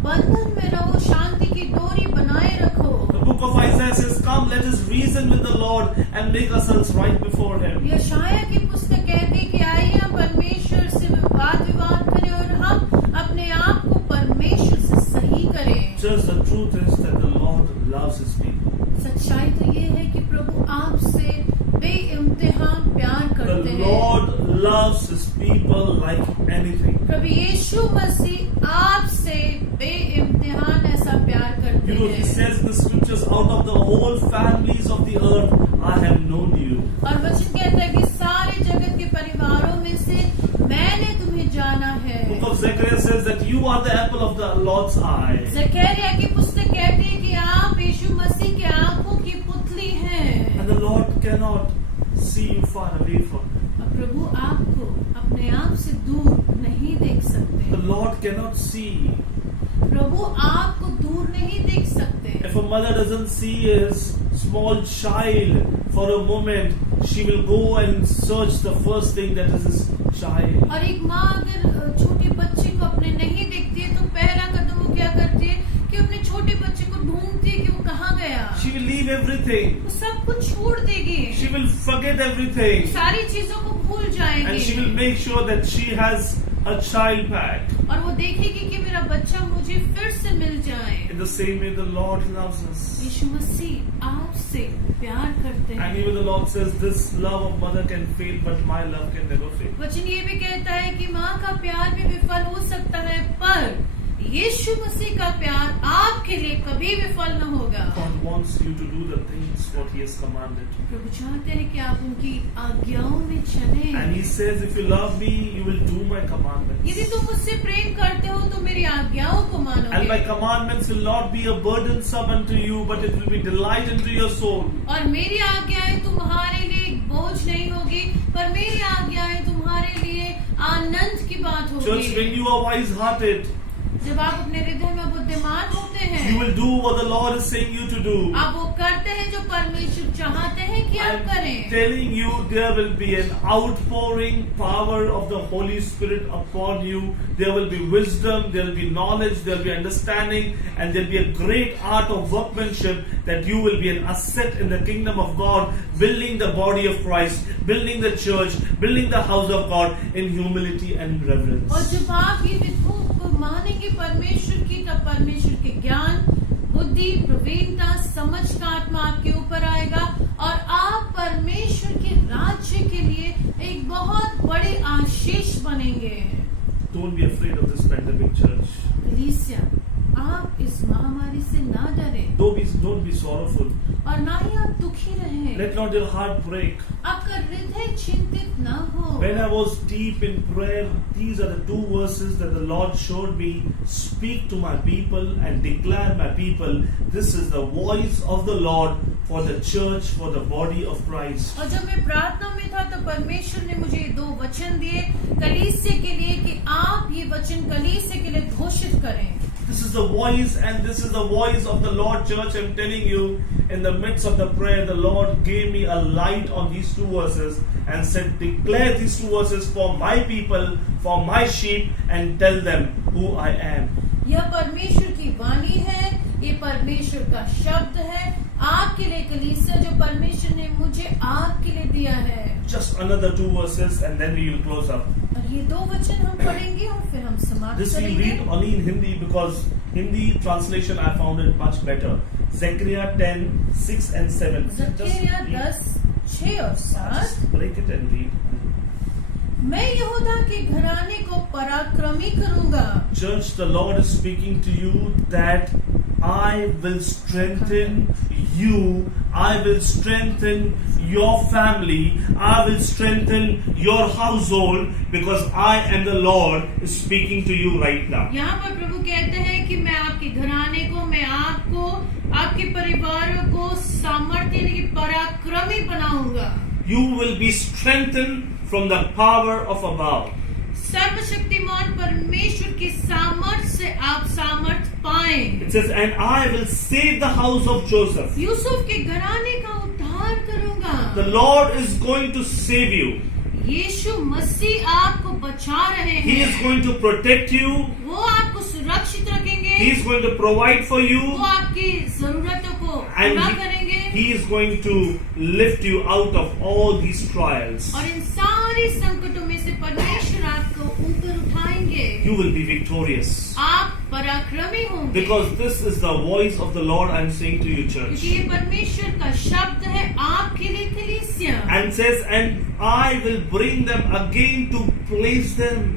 बंधन में रहो, शांति की डोरी बनाए रखो। The book of Isaiah says, come, let us reason with the Lord and make ourselves right before Him. यशायाह की पुस्तक कहती है कि आइए हम परमेश्वर से वाद विवाद करें और हम अपने आप को परमेश्वर से सही करें। Just the truth is that the Lord loves His people. सच्चाई तो ये है कि प्रभु आपसे बेइम्तिहान प्यार करते The हैं। Lord loves His people like anything. प्रभु यीशु मसीह आपसे बेइम्तिहान ऐसा प्यार करते You know, He हैं। says in the scriptures, out of the whole families of the earth, I have known you. और वचन कहता है कि सारे जगत के परिवारों में से मैंने तुम्हें जाना है। Book of Zechariah says that you are the apple of the Lord's eye. जकरिया की पुस्तक कहती है कि आप यीशु मसीह के आंखों की पुतली हैं। And the Lord cannot see you far away from Him. और प्रभु आपको अपने आप से दूर नहीं देख सकते। The Lord cannot see. प्रभु आपको दूर नहीं देख सकते। If a mother doesn't see his small child, for a moment, she will go and search the first thing that is this child. और एक माँ अगर छोटे बच्चे को अपने नहीं देखती है तो पहला कदम वो क्या करती है कि अपने छोटे बच्चे को ढूंढती है कि वो कहाँ गया। She will leave everything. वो सब कुछ छोड़ देगी, She will forget everything. सारी चीजों को भूल And she will जाएगी make sure that she has a child back. और वो देखेगी कि मेरा बच्चा मुझे फिर से मिल जाए। In the same way, the Lord loves us. यीशु मसीह आपसे प्यार करते And हैं। even the Lord says, this love of mother can fail, but my love can never fail. वचन ये भी कहता है कि माँ का प्यार भी विफल हो सकता है पर यीशु मसीह का प्यार आपके लिए कभी विफल न होगा। God wants you to do the things what He has commanded. प्रभु चाहते हैं कि आप उनकी आज्ञाओं में चलें। And He says, if you love me, you will do my commandments. यदि तुम मुझसे प्रेम करते हो तो मेरी आज्ञाओं को And my मानोगे commandments will not be a burdensome unto you, but it will be delight unto your soul. और मेरी आज्ञाएं तुम्हारे लिए एक बोझ नहीं होगी पर मेरी आज्ञाएं तुम्हारे लिए आनंद की बात Church, होगी। when you are wise-hearted, जब आप अपने हृदय में बुद्धिमान होते you हैं will do what the Lord is saying you to do. आप वो करते हैं जो परमेश्वर चाहते हैं कि आप I'm करें। telling you, there will be an outpouring power of the Holy Spirit upon you. There will be wisdom, there will be knowledge, there will be understanding, and there will be a great art of workmanship that you will be an asset in the kingdom of God, building the body of Christ, building the church, building the house of God in humility and और reverence. जब आप ये विधुओं को मानेंगे परमेश्वर की तब परमेश्वर के ज्ञान बुद्धि प्रवीणता समझ का आत्मा आपके ऊपर आएगा और आप परमेश्वर के राज्य के लिए एक बहुत बड़े आशीष बनेंगे। Don't be afraid of this pandemic, church. कलीसिया, आप इस महामारी से ना डरें Don't be sorrowful. और ना ही आप दुखी रहें। Let not your heart break. आपका हृदय चिंतित न हो। When I was deep in prayer, these are the two verses that the Lord showed me. Speak to my people and declare my people. This is the voice of the Lord for the church, for the body of Christ. और जब मैं प्रार्थना में था तो परमेश्वर ने मुझे दो वचन दिए कलीसिया के लिए कि आप ये वचन कलीसिया के लिए घोषित करें। This is the voice, and this is the voice of the Lord, church. I'm telling you, in the midst of the prayer, the Lord gave me a light on these two verses and said, declare these two verses for my people, for my sheep, and tell them who I am. यह परमेश्वर की वाणी है, ये परमेश्वर का शब्द है आपके लिए कलीसिया जो परमेश्वर ने मुझे आपके लिए दिया है। Just another two verses, and then we will close up. और ये दो वचन हम पढ़ेंगे और फिर हम समाप्त This we'll करेंगे। read only in Hindi because Hindi translation I found it much better. Zechariah 10:6 and 7. जकरिया 10:6 और 7। Just break it and read. मैं यहूदा के घराने को पराक्रमी करूंगा। Church, the Lord is speaking to you that I will strengthen you. I will strengthen your family. I will strengthen your household because I am the Lord is speaking to you right now. यहाँ पर प्रभु कहते हैं कि मैं आपके घराने को, मैं आपको, आपके परिवारों को सामर्थ्य यानी कि पराक्रमी बनाऊंगा। You will be strengthened from the power of above. सर्वशक्तिमान परमेश्वर की सामर्थ से आप सामर्थ पाएं। It says, and I will save the house of Joseph. Yusuf के घराने का उद्धार करूंगा। The Lord is going to save you. यीशु मसीह आपको बचा रहे He is हैं। going to protect you. वो आपको सुरक्षित रखेंगे। He is going to provide for you. वो आपकी जरूरतों को And पूरा करेंगे he is going to lift you out of all these trials. और इन सारे संकटों में से परमेश्वर आपको ऊपर उठाएंगे। You will be victorious. आप पराक्रमी होंगे Because this is the voice of the Lord I'm saying to you, church. क्योंकि ये परमेश्वर का शब्द है आपके लिए कलीसिया। And says, and I will bring them again to place them.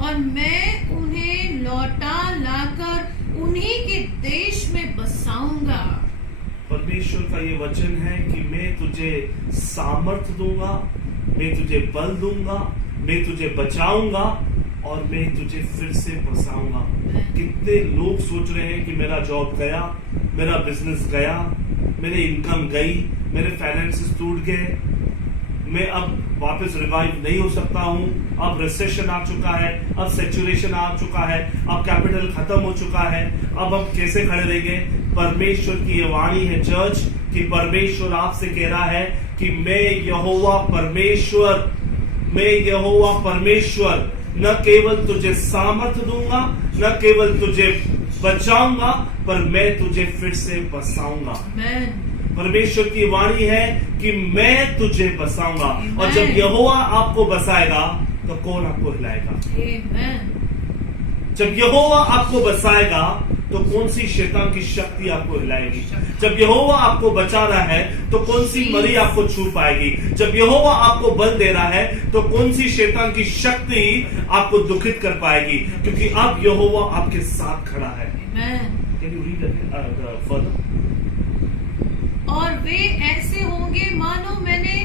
और मैं उन्हें लौटा लाकर उन्हीं के देश में बसाऊंगा। परमेश्वर का ये वचन है कि मैं तुझे सामर्थ दूंगा, मैं तुझे बल दूंगा, मैं तुझे बचाऊंगा और मैं तुझे फिर से बसाऊंगा। कितने लोग सोच रहे हैं कि मेरा जॉब गया, मेरा बिजनेस गया, मेरी इनकम गई, मेरे फाइनेंसेस टूट गए, मैं अब वापस रिवाइव नहीं हो सकता हूँ, अब रिसेशन आ चुका है, अब सैचुरेशन आ चुका है, अब कैपिटल खत्म हो चुका है, अब हम कैसे खड़े रहेंगे। परमेश्वर की ये वाणी है चर्च, कि परमेश्वर आपसे कह रहा है कि मैं यहोवा परमेश्वर न केवल तुझे सामर्थ दूंगा, न केवल तुझे बचाऊंगा, पर मैं तुझे फिर से बसाऊंगा। परमेश्वर की वाणी है कि मैं तुझे बसाऊंगा। और जब यहोवा आपको बसाएगा तो कौन आपको हिलाएगा? जब यहोवा आपको बसाएगा तो कौन सी शैतान की शक्ति आपको हिलाएगी? जब यहोवा आपको बचा रहा है तो कौन सी मरी आपको छू पाएगी? जब यहोवा आपको बल दे रहा है तो कौन सी शैतान की शक्ति आपको दुखित कर पाएगी? क्योंकि अब यहोवा आपके साथ खड़ा है। Can you read again, further? और वे ऐसे होंगे मानो मैंने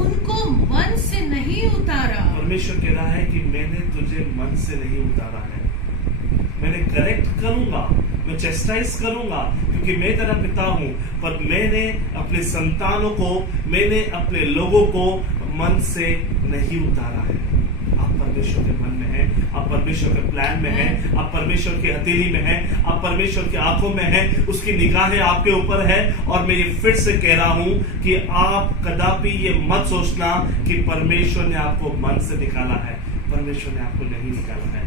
उनको मन से नहीं उतारा। परमेश्वर कह रहा है कि मैंने तुझे मन से नहीं उतारा है। मैंने करेक्ट करूंगा, मैं चेस्टाइज करूंगा, क्योंकि मैं तेरा पिता हूं, पर मैंने अपने संतानों को, मैंने अपने लोगों को मन से नहीं उतारा है। आप परमेश्वर के मन में हैं, आप परमेश्वर के प्लान में हैं, आप परमेश्वर की हथेली में हैं, आप परमेश्वर की आंखों में हैं, उसकी निगाहें आपके ऊपर है। और मैं ये फिर से कह रहा हूं कि आप कदापि ये मत सोचना कि परमेश्वर ने आपको मन से निकाला है। परमेश्वर ने आपको नहीं निकाला है।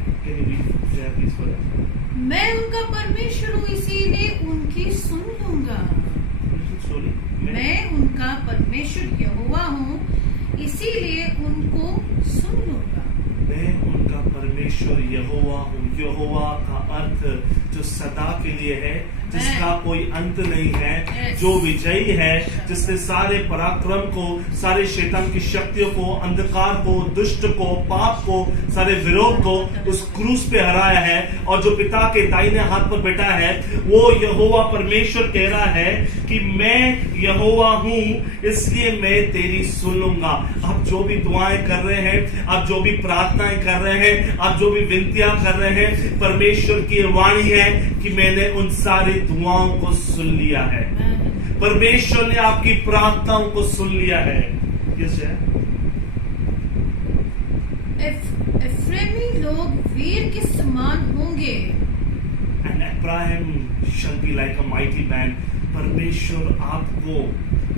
मैं उनका परमेश्वर हूँ, इसीलिए उनकी सुन लूंगा। मैं उनका परमेश्वर यहोवा हूँ, इसीलिए उनको सुन लूंगा। मैं उनका परमेश्वर यहोवा हूँ। यहोवा का अर्थ जो सदा के लिए है, जिसका कोई अंत नहीं है, जो विजयी है, जिसने सारे पराक्रम को, सारे शैतान की शक्तियों को, अंधकार को, दुष्ट को, पाप को, सारे विरोध को उस क्रूस पे हराया है और जो पिता के दाहिने हाथ पर बैठा है, वो यहोवा परमेश्वर कह रहा है कि मैं यहोवा हूँ, इसलिए मैं तेरी सुन लूंगा। आप जो भी दुआएं कर रहे हैं, आप जो भी प्रार्थनाएं कर रहे हैं, आप जो भी विनतियां कर रहे हैं, परमेश्वर की वाणी है कि मैंने उन सारी दुआओं को सुन लिया है। परमेश्वर ने आपकी प्रार्थनाओं को सुन लिया है। एफ्रेमी लोग वीर के समान होंगे। And Ephraim shall be like a mighty man. परमेश्वर आपको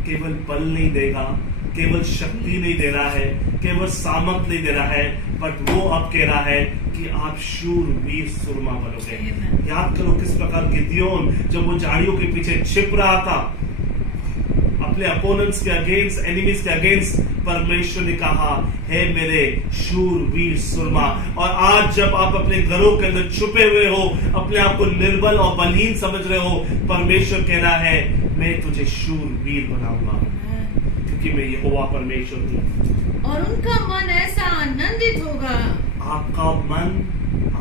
केवल बल नहीं देगा, केवल शक्ति नहीं दे रहा है, केवल सामर्थ नहीं दे रहा है, बट वो अब कह रहा है कि आप शूरवीर सुरमा बनोगे। याद करो किस प्रकार गिदयोन जब वो झाड़ियों के पीछे छिप रहा था अपने अपोनेंट्स के अगेंस्ट, एनिमीज के अगेंस्ट, परमेश्वर ने कहा है मेरे शूरवीर सुरमा। और आज जब आप अपने घरों के अंदर छुपे हुए हो, अपने आप को निर्बल और बलहीन समझ रहे हो, परमेश्वर कह रहा है मैं तुझे शूरवीर बनाऊंगा, क्योंकि मैं यहोवा परमेश्वर हूँ। और उनका मन ऐसा आनंदित होगा। आपका मन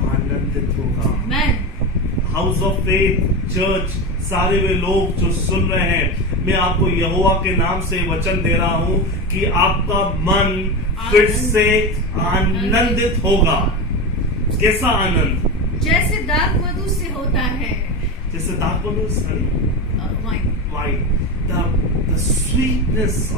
आनंदित होगा। मैं हाउस ऑफ फेथ चर्च, सारे वे लोग जो सुन रहे हैं, मैं आपको यहोवा के नाम से वचन दे रहा हूं कि आपका मन फिर से आनंदित होगा। कैसा आनंद? जैसे दाख मधु से होता है। जैसे दाख मधु से the sweetness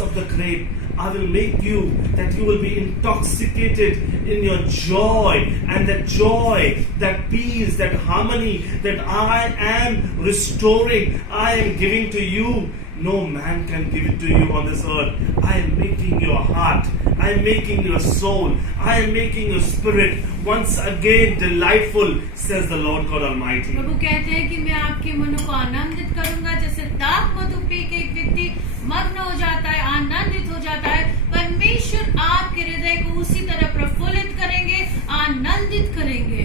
of the grape, I will make you that you will be intoxicated in your joy, and that joy, that peace, that harmony that I am restoring, I am giving to you. No man can give it to you on this earth. I am making your heart, I am making your soul, I am making your spirit once again delightful, says the Lord God Almighty. प्रभु कहते हैं कि मैं आपके मनो को आनंदित करूंगा। जैसे दाख मधु पी के एक व्यक्ति मग्न हो जाता है, आनंदित हो जाता है, परमेश्वर आपके हृदय को उसी तरह प्रफुल्लित करेंगे, आनंदित करेंगे।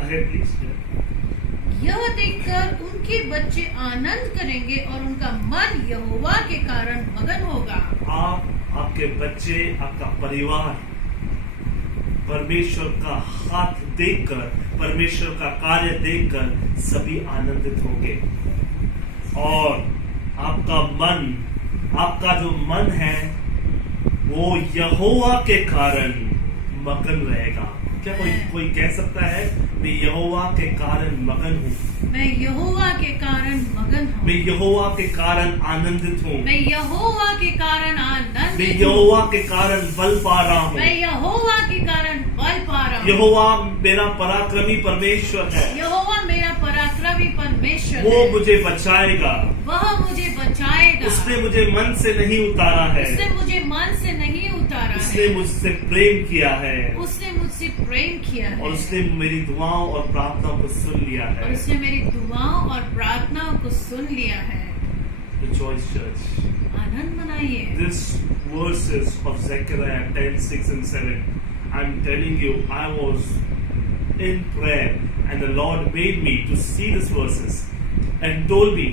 Ahead, please. यह देखकर उनके बच्चे आनंद करेंगे और उनका मन यहोवा के कारण मगन होगा। आप, आपके बच्चे, आपका परिवार परमेश्वर का हाथ देखकर, परमेश्वर का कार्य देखकर सभी आनंदित होंगे। और आपका मन, आपका जो मन है वो यहोवा के कारण मगन रहेगा। क्या कोई कह सकता है मैं यहोवा के कारण मगन हूँ? मैं यहोवा के कारण मगन हूँ। मैं यहोवा के कारण आनंदित हूँ। मैं यहोवा के कारण आनंदित मैं यहोवा के कारण बल पा रहा हूँ। मैं यहोवा के कारण बल पा रहा हूँ। यहोवा मेरा पराक्रमी परमेश्वर है। यहोवा मेरा पराक्रमी प्रभु परमेश्वर वो है, मुझे बचाएगा। वह मुझे बचाएगा। उसने मुझे मन से नहीं उतारा है, उसने मुझे मन से नहीं उतारा उसने है, मुझसे प्रेम किया है, उसने मुझसे प्रेम किया है और उसने मेरी दुआओं और प्रार्थनाओं को सुन लिया और है। उसने मेरी दुआओं और प्रार्थनाओं को सुन लिया है। Rejoice, church. Anand मनाइए। This verses of Zechariah 10, 6 and 7. I'm telling you, I was in prayer and the Lord made me to see these verses and told me,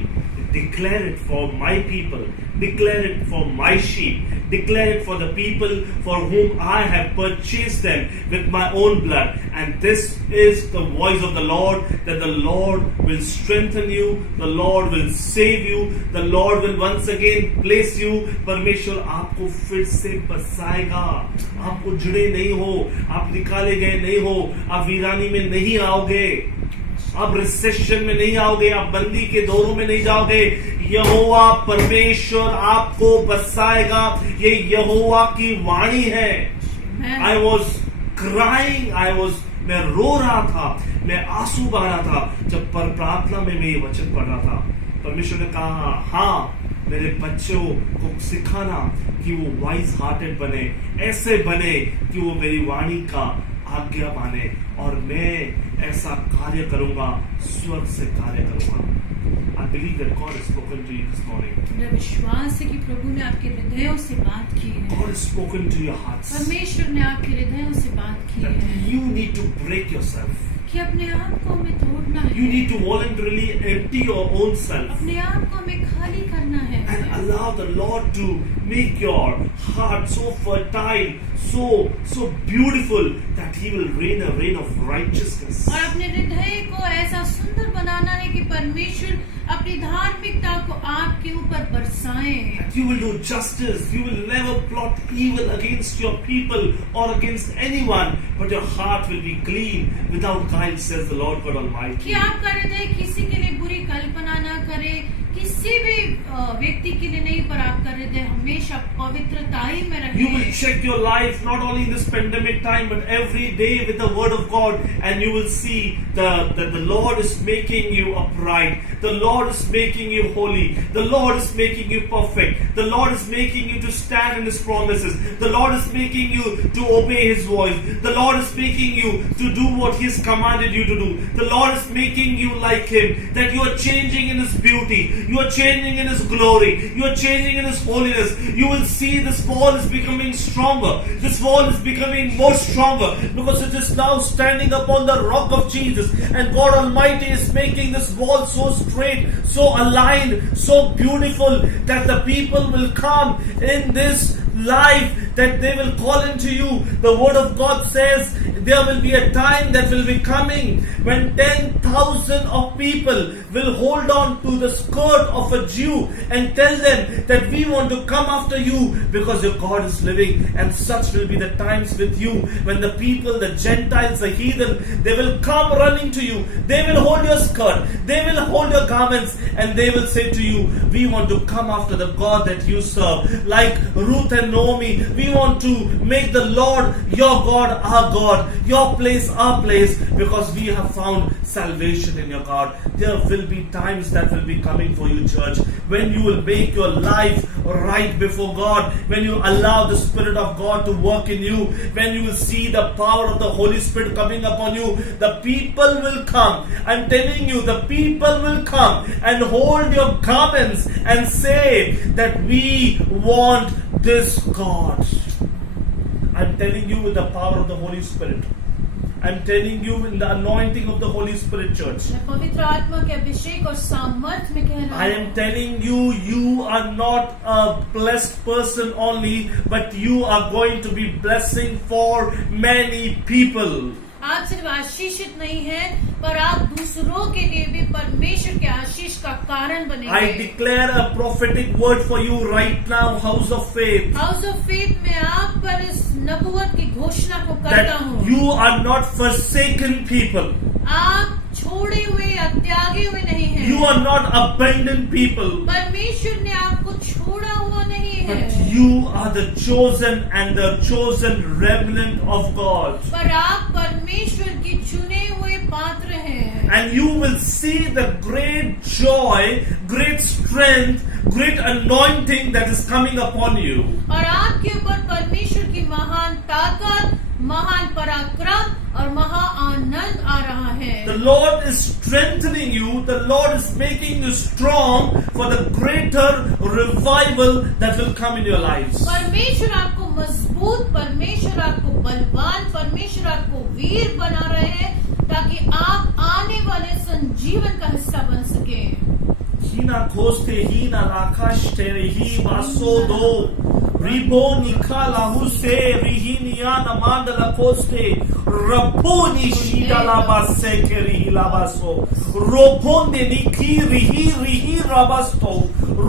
declare it for my people, declare it for my sheep, declare it for the people for whom I have purchased them with my own blood. And this is the voice of the Lord, that the Lord will strengthen you, the Lord will save you, the Lord will once again place you. परमेश्वर आपको फिर से बसाएगा। आप उजड़े नहीं हो, आप निकाले गए नहीं हो, आप वीरानी में नहीं आओगे, आप रिसेशन में नहीं आओगे, आप बंदी के दौरों में नहीं जाओगे। यहोवा परमेश्वर आपको बसाएगा। ये यहोवा की वाणी है। I was crying, मैं रो रहा था, मैं आंसू बहा रहा था जब प्रार्थना में मैं ये वचन पढ़ रहा था। परमेश्वर ने कहा, हाँ, मेरे बच्चों को सिखाना कि वो वाइज हार्टेड बने, ऐसे बने कि वो मेरी वाणी का आज्ञा माने, और मैं ऐसा कार्य करूंगा, स्वर्ग से कार्य करूंगा। I believe that God has spoken to you this morning. मेरा विश्वास है कि प्रभु ने आपके हृदयों से बात की है। God has spoken to your hearts. परमेश्वर ने आपके हृदयों से बात की That है you need to break yourself. कि अपने आप को हमें तोड़ना है। You need to voluntarily empty your own self अपने आप को हमें खाली करना है and allow the Lord to make your heart so fertile, so beautiful, that He will rain a rain of righteousness. और अपने हृदय को ऐसा सुंदर बनाना है कि परमेश्वर अपनी धार्मिकता को आपके ऊपर बरसाएं। That you will do justice. You will never plot evil against your people or against anyone, but your heart will be clean without guile, says the Lord God कि Almighty. आपका हृदय किसी के लिए बुरी कल्पना ना करे, किसी भी व्यक्ति के लिए नहीं, पर आपका हृदय हमेशा पवित्रताई में You will रहे। check your life not only in this pandemic time but every day with the word of God, and you will see that the Lord is making you upright. The Lord is making you holy. The Lord is making you perfect. The Lord is making you to stand in His promises. The Lord is making you to obey His voice. The Lord is making you to do what He has commanded you to do. The Lord is making you like Him, that you are changing in His beauty. You are changing in His glory. You are changing in His holiness. You will see this wall is becoming stronger. This wall is becoming more stronger because it is now standing upon the rock of Jesus. And God Almighty is making this wall so straight, so aligned, so beautiful, that the people will come in this life, that they will call into you. The word of God says there will be a time that will be coming when 10,000 of people will hold on to the skirt of a Jew and tell them that we want to come after you because your God is living. And such will be the times with you when the people, the Gentiles, the heathen, they will come running to you. They will hold your skirt, they will hold your garments, and they will say to you, we want to come after the God that you serve. Like Ruth and Naomi, we want to make the Lord your God our God, your place our place, because we have found salvation in your God. There will be times that will be coming for you, church, when you will make your life right before God, when you allow the Spirit of God to work in you, when you will see the power of the Holy Spirit coming upon you. The people will come. I'm telling you, the people will come and hold your garments and say that we want this God. I'm telling you with the power of the Holy Spirit. I'm telling you in the anointing of the Holy Spirit, church. मैं पवित्र आत्मा के अभिषेक और सामर्थ में कह रहा I हूँ। am telling you, you are not a blessed person only, but you are going to be blessing for many people. आप सिर्फ आशीषित नहीं है, पर आप दूसरों के लिए भी परमेश्वर के आशीष का कारण I बनेंगे। declare a prophetic word for you right now, House of Faith, house of faith में आप पर इस नबुवत की घोषणा को करता that हूँ। you are not forsaken people. आप छोड़े हुए या त्यागे हुए नहीं हैं। You are not abandoned people. परमेश्वर ने आपको छोड़ा हुआ नहीं But है, you are the chosen and the chosen remnant of God. पर आप परमेश्वर की चुने हुए पात्र हैं। and you will see the great joy, great strength, great anointing that is coming upon you. और आपके ऊपर परमेश्वर की महान ताकत, महान पराक्रम और महा आनंद आ रहा है। The Lord is strengthening you. The Lord is making you strong for the greater revival that will come in your lives. परमेश्वर आपको मजबूत, परमेश्वर आपको बलवान, परमेश्वर आपको वीर बना रहे हैं ताकि आप आने वाले संजीवन का हिस्सा बन सके। Hina koste hina lakashte rihi vasodo ribo nikala huse rihiniana mandala koste raponi shidala base keri labaso roponde niki rihi rabasto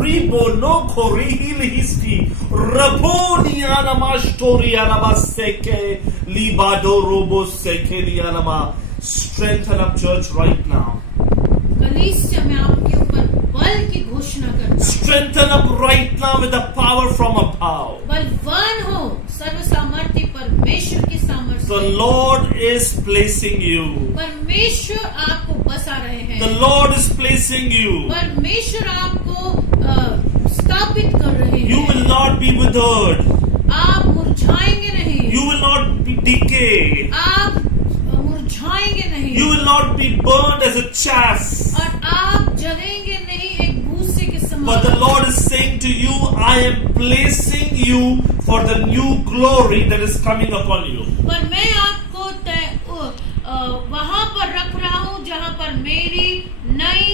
ribo no korihi lihisti raponi ana mastori ana baseke libado robo sekeri anama. Strengthen up, church, right now. कलीसिया में आपके ऊपर बल की घोषणा करता हूं। Strengthen up right now with the power from above. बलवान हो सर्वसामर्थी परमेश्वर की सामर्थ्य The से। Lord is placing you. परमेश्वर आपको बसा रहे हैं। The Lord is placing you. परमेश्वर आपको स्थापित कर रहे हैं। You will not be withered. आप मुरझाएंगे नहीं। You will not be decay. आप मुरझाएंगे नहीं। You will not be burned as a chaff. और आप जलेंगे नहीं एक भूसे के समान। But the Lord is saying to you, I am placing you for the new glory that is coming upon you. पर मैं आपको वहां पर रख रहा हूँ जहाँ पर मेरी नई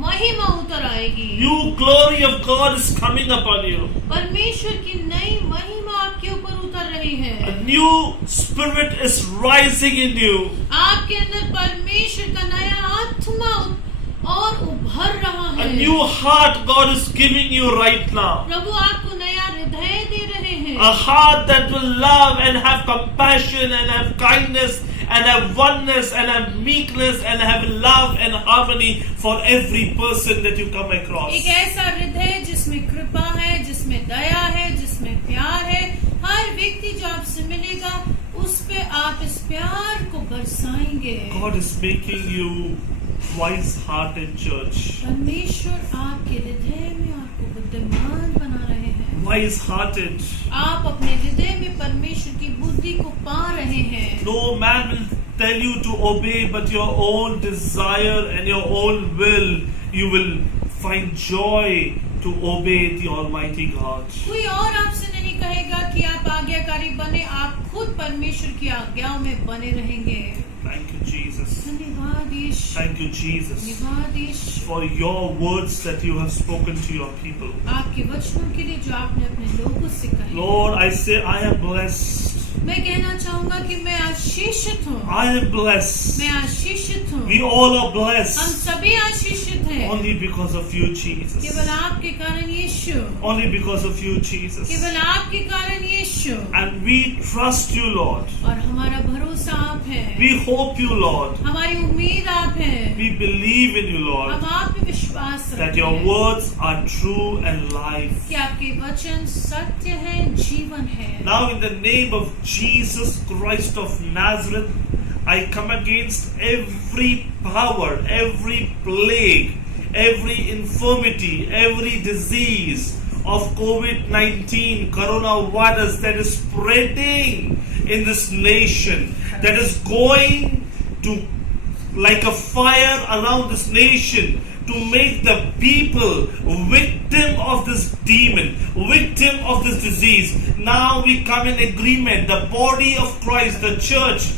महिमा उतर आएगी। New glory of God is coming upon you. परमेश्वर की नई महिमा आपके ऊपर उतर रही है। A new spirit is rising in you. आपके अंदर परमेश्वर का नया आत्मा और उभर रहा A है। new heart God is giving you right now. प्रभु आपको नया हृदय दे रहे हैं। A heart that will love and have compassion and have kindness and have oneness and have meekness and have love and harmony for every person that you come across. एक ऐसा हृदय जिसमें कृपा है, जिसमें दया है, जिसमें प्यार है। हर व्यक्ति जो आपसे मिलेगा उस पे आप इस प्यार को बरसाएंगे। God is making you wise-hearted, church. परमेश्वर आपके हृदय में आपको बुद्धिमान बना रहे हैं। Wise-hearted. आप अपने हृदय में परमेश्वर की बुद्धि को पा रहे हैं। No man will tell you to obey, but your own desire and your own will, you will find joy to obey the Almighty God. कोई और आपसे नहीं कहेगा कि आप आज्ञाकारी बने, आप खुद परमेश्वर की आज्ञाओं में बने रहेंगे। Thank you, Jesus. धन्यवाद यीशु। Thank you, Jesus, धन्यवाद यीशु। for your words that you have spoken to your people. आपके वचनों के लिए जो आपने अपने लोगों से कहे। Lord, I say I am blessed. मैं कहना चाहूंगा कि मैं आशीषित हूँ। I am blessed. मैं आशीषित हूँ। We all are हम blessed सभी आशीषित हैं। only because of you, Jesus. केवल आपके कारण यीशु। Only because of you, Jesus. केवल आपके कारण यीशु। And we trust you, Lord. और हमारा भरोसा आप है। We hope you, Lord. हमारी उम्मीद आप है। We believe in you, Lord, हम आप पे विश्वास that रखते your हैं words are true and life. कि आपके वचन सत्य है, जीवन है। Now, in the name of Jesus Christ of Nazareth, I come against every power, every plague, every infirmity, every disease of COVID-19, coronavirus that is spreading in this nation, that is going to like a fire around this nation to make the people victim of this demon, victim of this disease. Now we come in agreement, the body of Christ, the church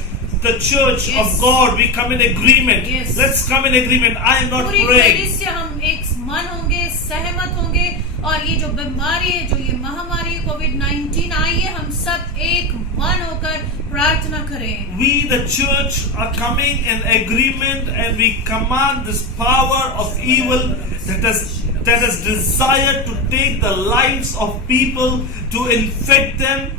Yes. of God, we come in agreement. Yes. Let's come in agreement. I am not पूरी praying. कलीसिया हम एक मन होंगे, सहमत होंगे और ये जो बीमारी है, जो ये महामारी कोविड-19 आई है, हम सब एक मन होकर प्रार्थना करें। We, the church, are coming in agreement and we command this power of evil that has desired to take the lives of people, to infect them,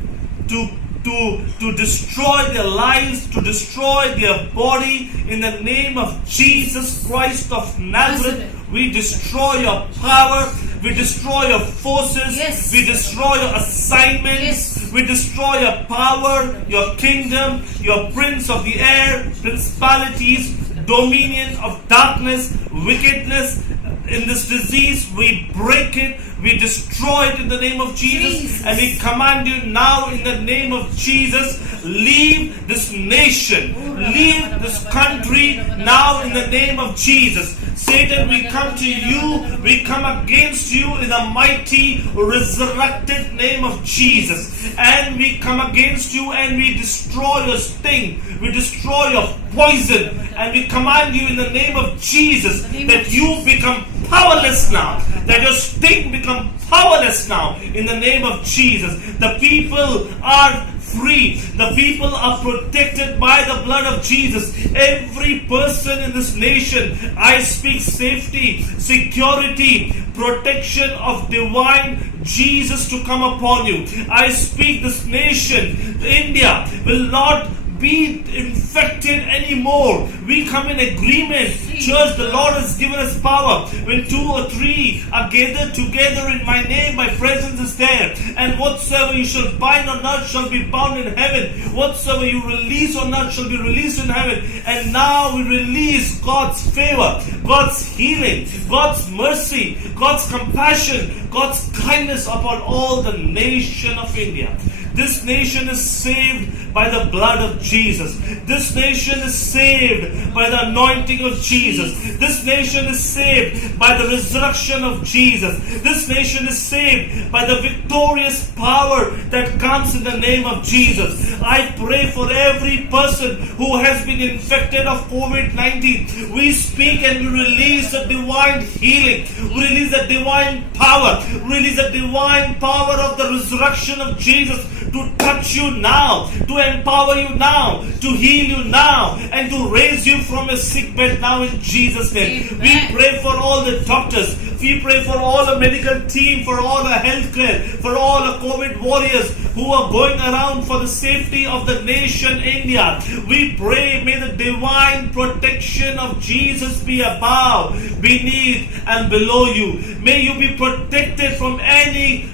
to destroy their lives, to destroy their body. In the name of Jesus Christ of Nazareth, we destroy your power, we destroy your forces, Yes. we destroy your assignments, Yes. we destroy your power, your kingdom, your prince of the air, principalities, dominion of darkness, wickedness in this disease. We break it, we destroy it in the name of Jesus, and we command you now in the name of Jesus, leave this nation, leave this country now in the name of Jesus. Satan, we come to you, we come against you in the mighty resurrected name of Jesus, and we come against you and we destroy your sting, we destroy your poison, and we command you in the name of Jesus that you become powerless now, that your sting become powerless now in the name of Jesus. The people are free. The people are protected by the blood of Jesus. Every person in this nation, I speak safety, security, protection of divine Jesus to come upon you. I speak this nation, India, will not be infected anymore. We come in agreement. Church, the Lord has given us power. When 2 or 3 are gathered together in my name, my presence is there. And whatsoever you shall bind on earth shall be bound in heaven. Whatsoever you release on earth shall be released in heaven. And now we release God's favor, God's healing, God's mercy, God's compassion, God's kindness upon all the nation of India. This nation is saved by the blood of Jesus. This nation is saved by the anointing of Jesus. This nation is saved by the resurrection of Jesus. This nation is saved by the victorious power that comes in the name of Jesus. I pray for every person who has been infected of COVID-19. We speak and we release the divine healing. We release the divine power. We release the divine power of the resurrection of Jesus to touch you now, to empower you now, to heal you now, and to raise you from a sick bed now in Jesus' name. Amen. We pray for all the doctors. We pray for all the medical team, for all the healthcare, for all the COVID warriors who are going around for the safety of the nation India. We pray, may the divine protection of Jesus be above, beneath, and below you. May you be protected from any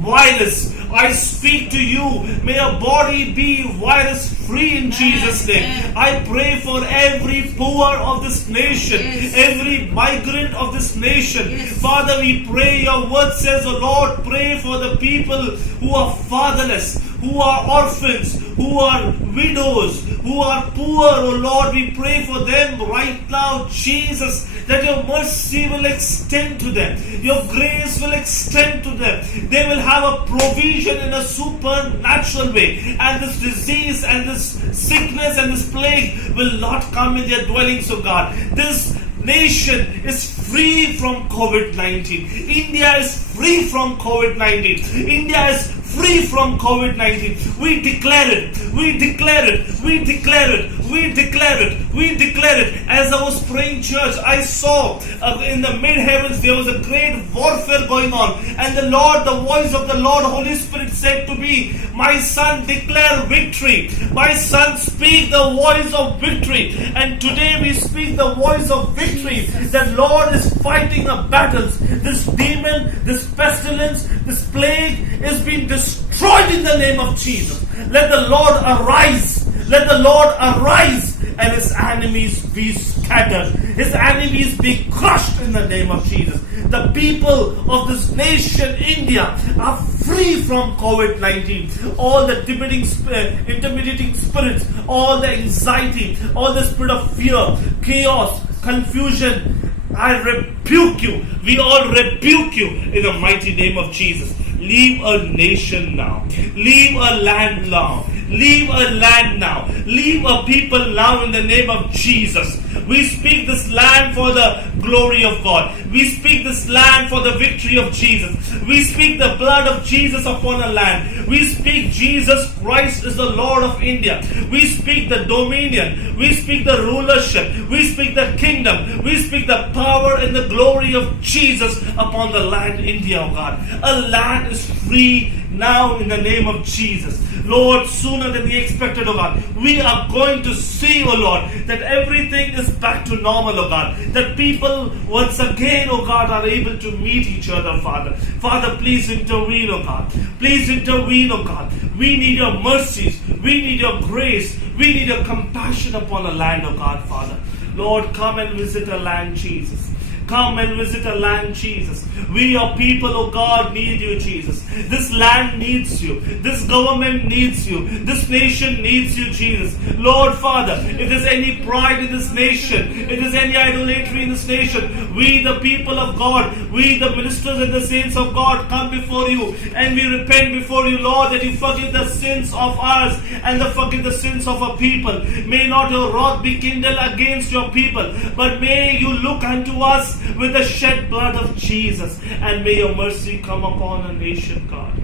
virus. I speak to you. May your body be virus free in Jesus' name. I pray for every poor of this nation, every migrant of this nation. Father, we pray. Your word says, oh Lord, pray for the people who are fatherless, who are orphans, who are widows, who are poor. Oh Lord, we pray for them right now, Jesus, that your mercy will extend to them. Your grace will extend to them. They will have a provision in a supernatural way. And this disease and this sickness and this plague will not come in their dwellings, oh God. This nation is free from COVID-19. India is free from COVID-19. India is free from COVID-19. We declare it. We declare it. We declare it. We declare it. We declare it. As I was praying, church, I saw in the mid-heavens there was a great warfare going on. And the Lord, the voice of the Lord, Holy Spirit said to me, my son, declare victory. My son, speak the voice of victory. And today we speak the voice of victory. The Lord is fighting the battles. This demon, this pestilence, this plague is being destroyed in the name of Jesus. Let the Lord arise. Let the Lord arise and his enemies be scattered. His enemies be crushed in the name of Jesus. The people of this nation, India, are free from COVID-19. All the intimidating spirits, all the anxiety, all the spirit of fear, chaos, confusion, I rebuke you. We all rebuke you in the mighty name of Jesus. Leave a nation now. Leave a land now. Leave a land now. Leave a people now in the name of Jesus. We speak this land for the glory of God. We speak this land for the victory of Jesus. We speak the blood of Jesus upon a land. We speak Jesus Christ is the Lord of India. We speak the dominion. We speak the rulership. We speak the kingdom. We speak the power and the glory of Jesus upon the land India, oh God. A land is free now in the name of Jesus. Lord, sooner than we expected, oh God, we are going to see, oh Lord, that everything is back to normal, oh God. That people once again, oh God, are able to meet each other, Father. Father, please intervene, oh God. Please intervene, oh God. We need your mercies. We need your grace. We need your compassion upon the land, oh God, Father. Lord, come and visit our land, Jesus. Come and visit our land, Jesus. We, your people, oh God, need you, Jesus. This land needs you. This government needs you. This nation needs you, Jesus. Lord Father, if there's any pride in this nation, if there's any idolatry in this nation, we, the people of God, we, the ministers and the saints of God, come before you and we repent before you, Lord, that you forgive the sins of ours and forgive the sins of our people. May not your wrath be kindled against your people, but may you look unto us with the shed blood of Jesus, and may your mercy come upon a nation, God.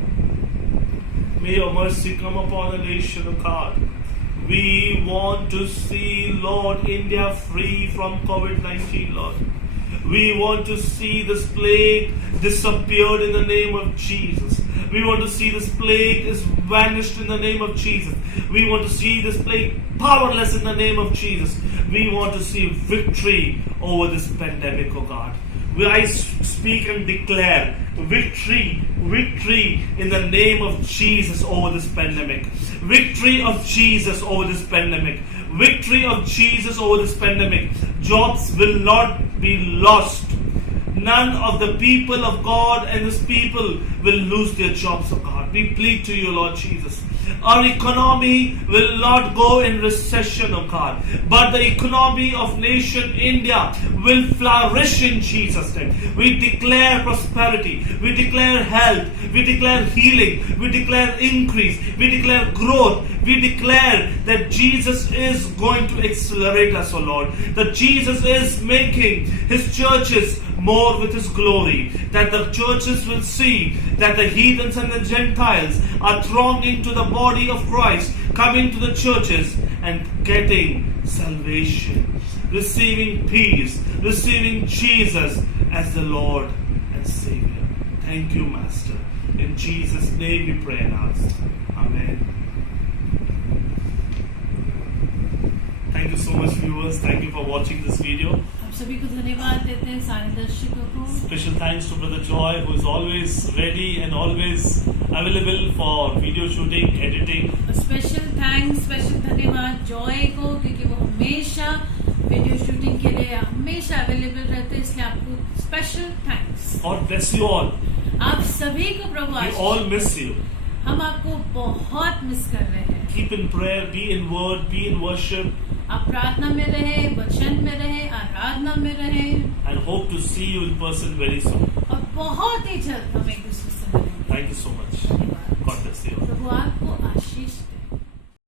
May your mercy come upon a nation, oh God. We want to see, Lord, India free from COVID-19, Lord. We want to see this plague disappeared in the name of Jesus. We want to see this plague is vanished in the name of Jesus. We want to see this plague powerless in the name of Jesus. We want to see victory over this pandemic, oh God. I speak and declare victory in the name of Jesus over this pandemic. Victory of Jesus over this pandemic. Victory of Jesus over this pandemic. Jobs will not be lost. None of the people of God and His people will lose their jobs, oh God. We plead to you, Lord Jesus. Our economy will not go in recession, oh God, but the economy of nation India will flourish in Jesus' name. We declare prosperity, we declare health, we declare healing, we declare increase, we declare growth, we declare that Jesus is going to accelerate us, oh Lord, that Jesus is making His churches more with His glory, that the churches will see that the heathens and the Gentiles are thronging to the body of Christ, coming to the churches and getting salvation, receiving peace, receiving Jesus as the Lord and Savior. Thank you, Master. In Jesus' name we pray and ask. Amen. Thank you so much, viewers. Thank you for watching this video. आप सभी को धन्यवाद देते हैं सारे दर्शकों को. Special thanks to Brother Joy, who is always ready and always available for video shooting, editing. Special thanks, special धन्यवाद जॉय को, क्योंकि वो हमेशा वीडियो शूटिंग के लिए हमेशा अवेलेबल रहते हैं, इसलिए आपको special thanks. God bless you all. आप सभी को प्रभु We Ashish. all miss you. हम आपको बहुत मिस कर रहे हैं. Keep in prayer, be in word, be in worship, आप प्रार्थना में रहे, वचन में रहे, आराधना में रहे, and hope to see you in person very soon. और बहुत ही जल्द हम एक दूसरे से मिलेंगे. Thank you so much. God bless you all. प्रभु आपको आशीष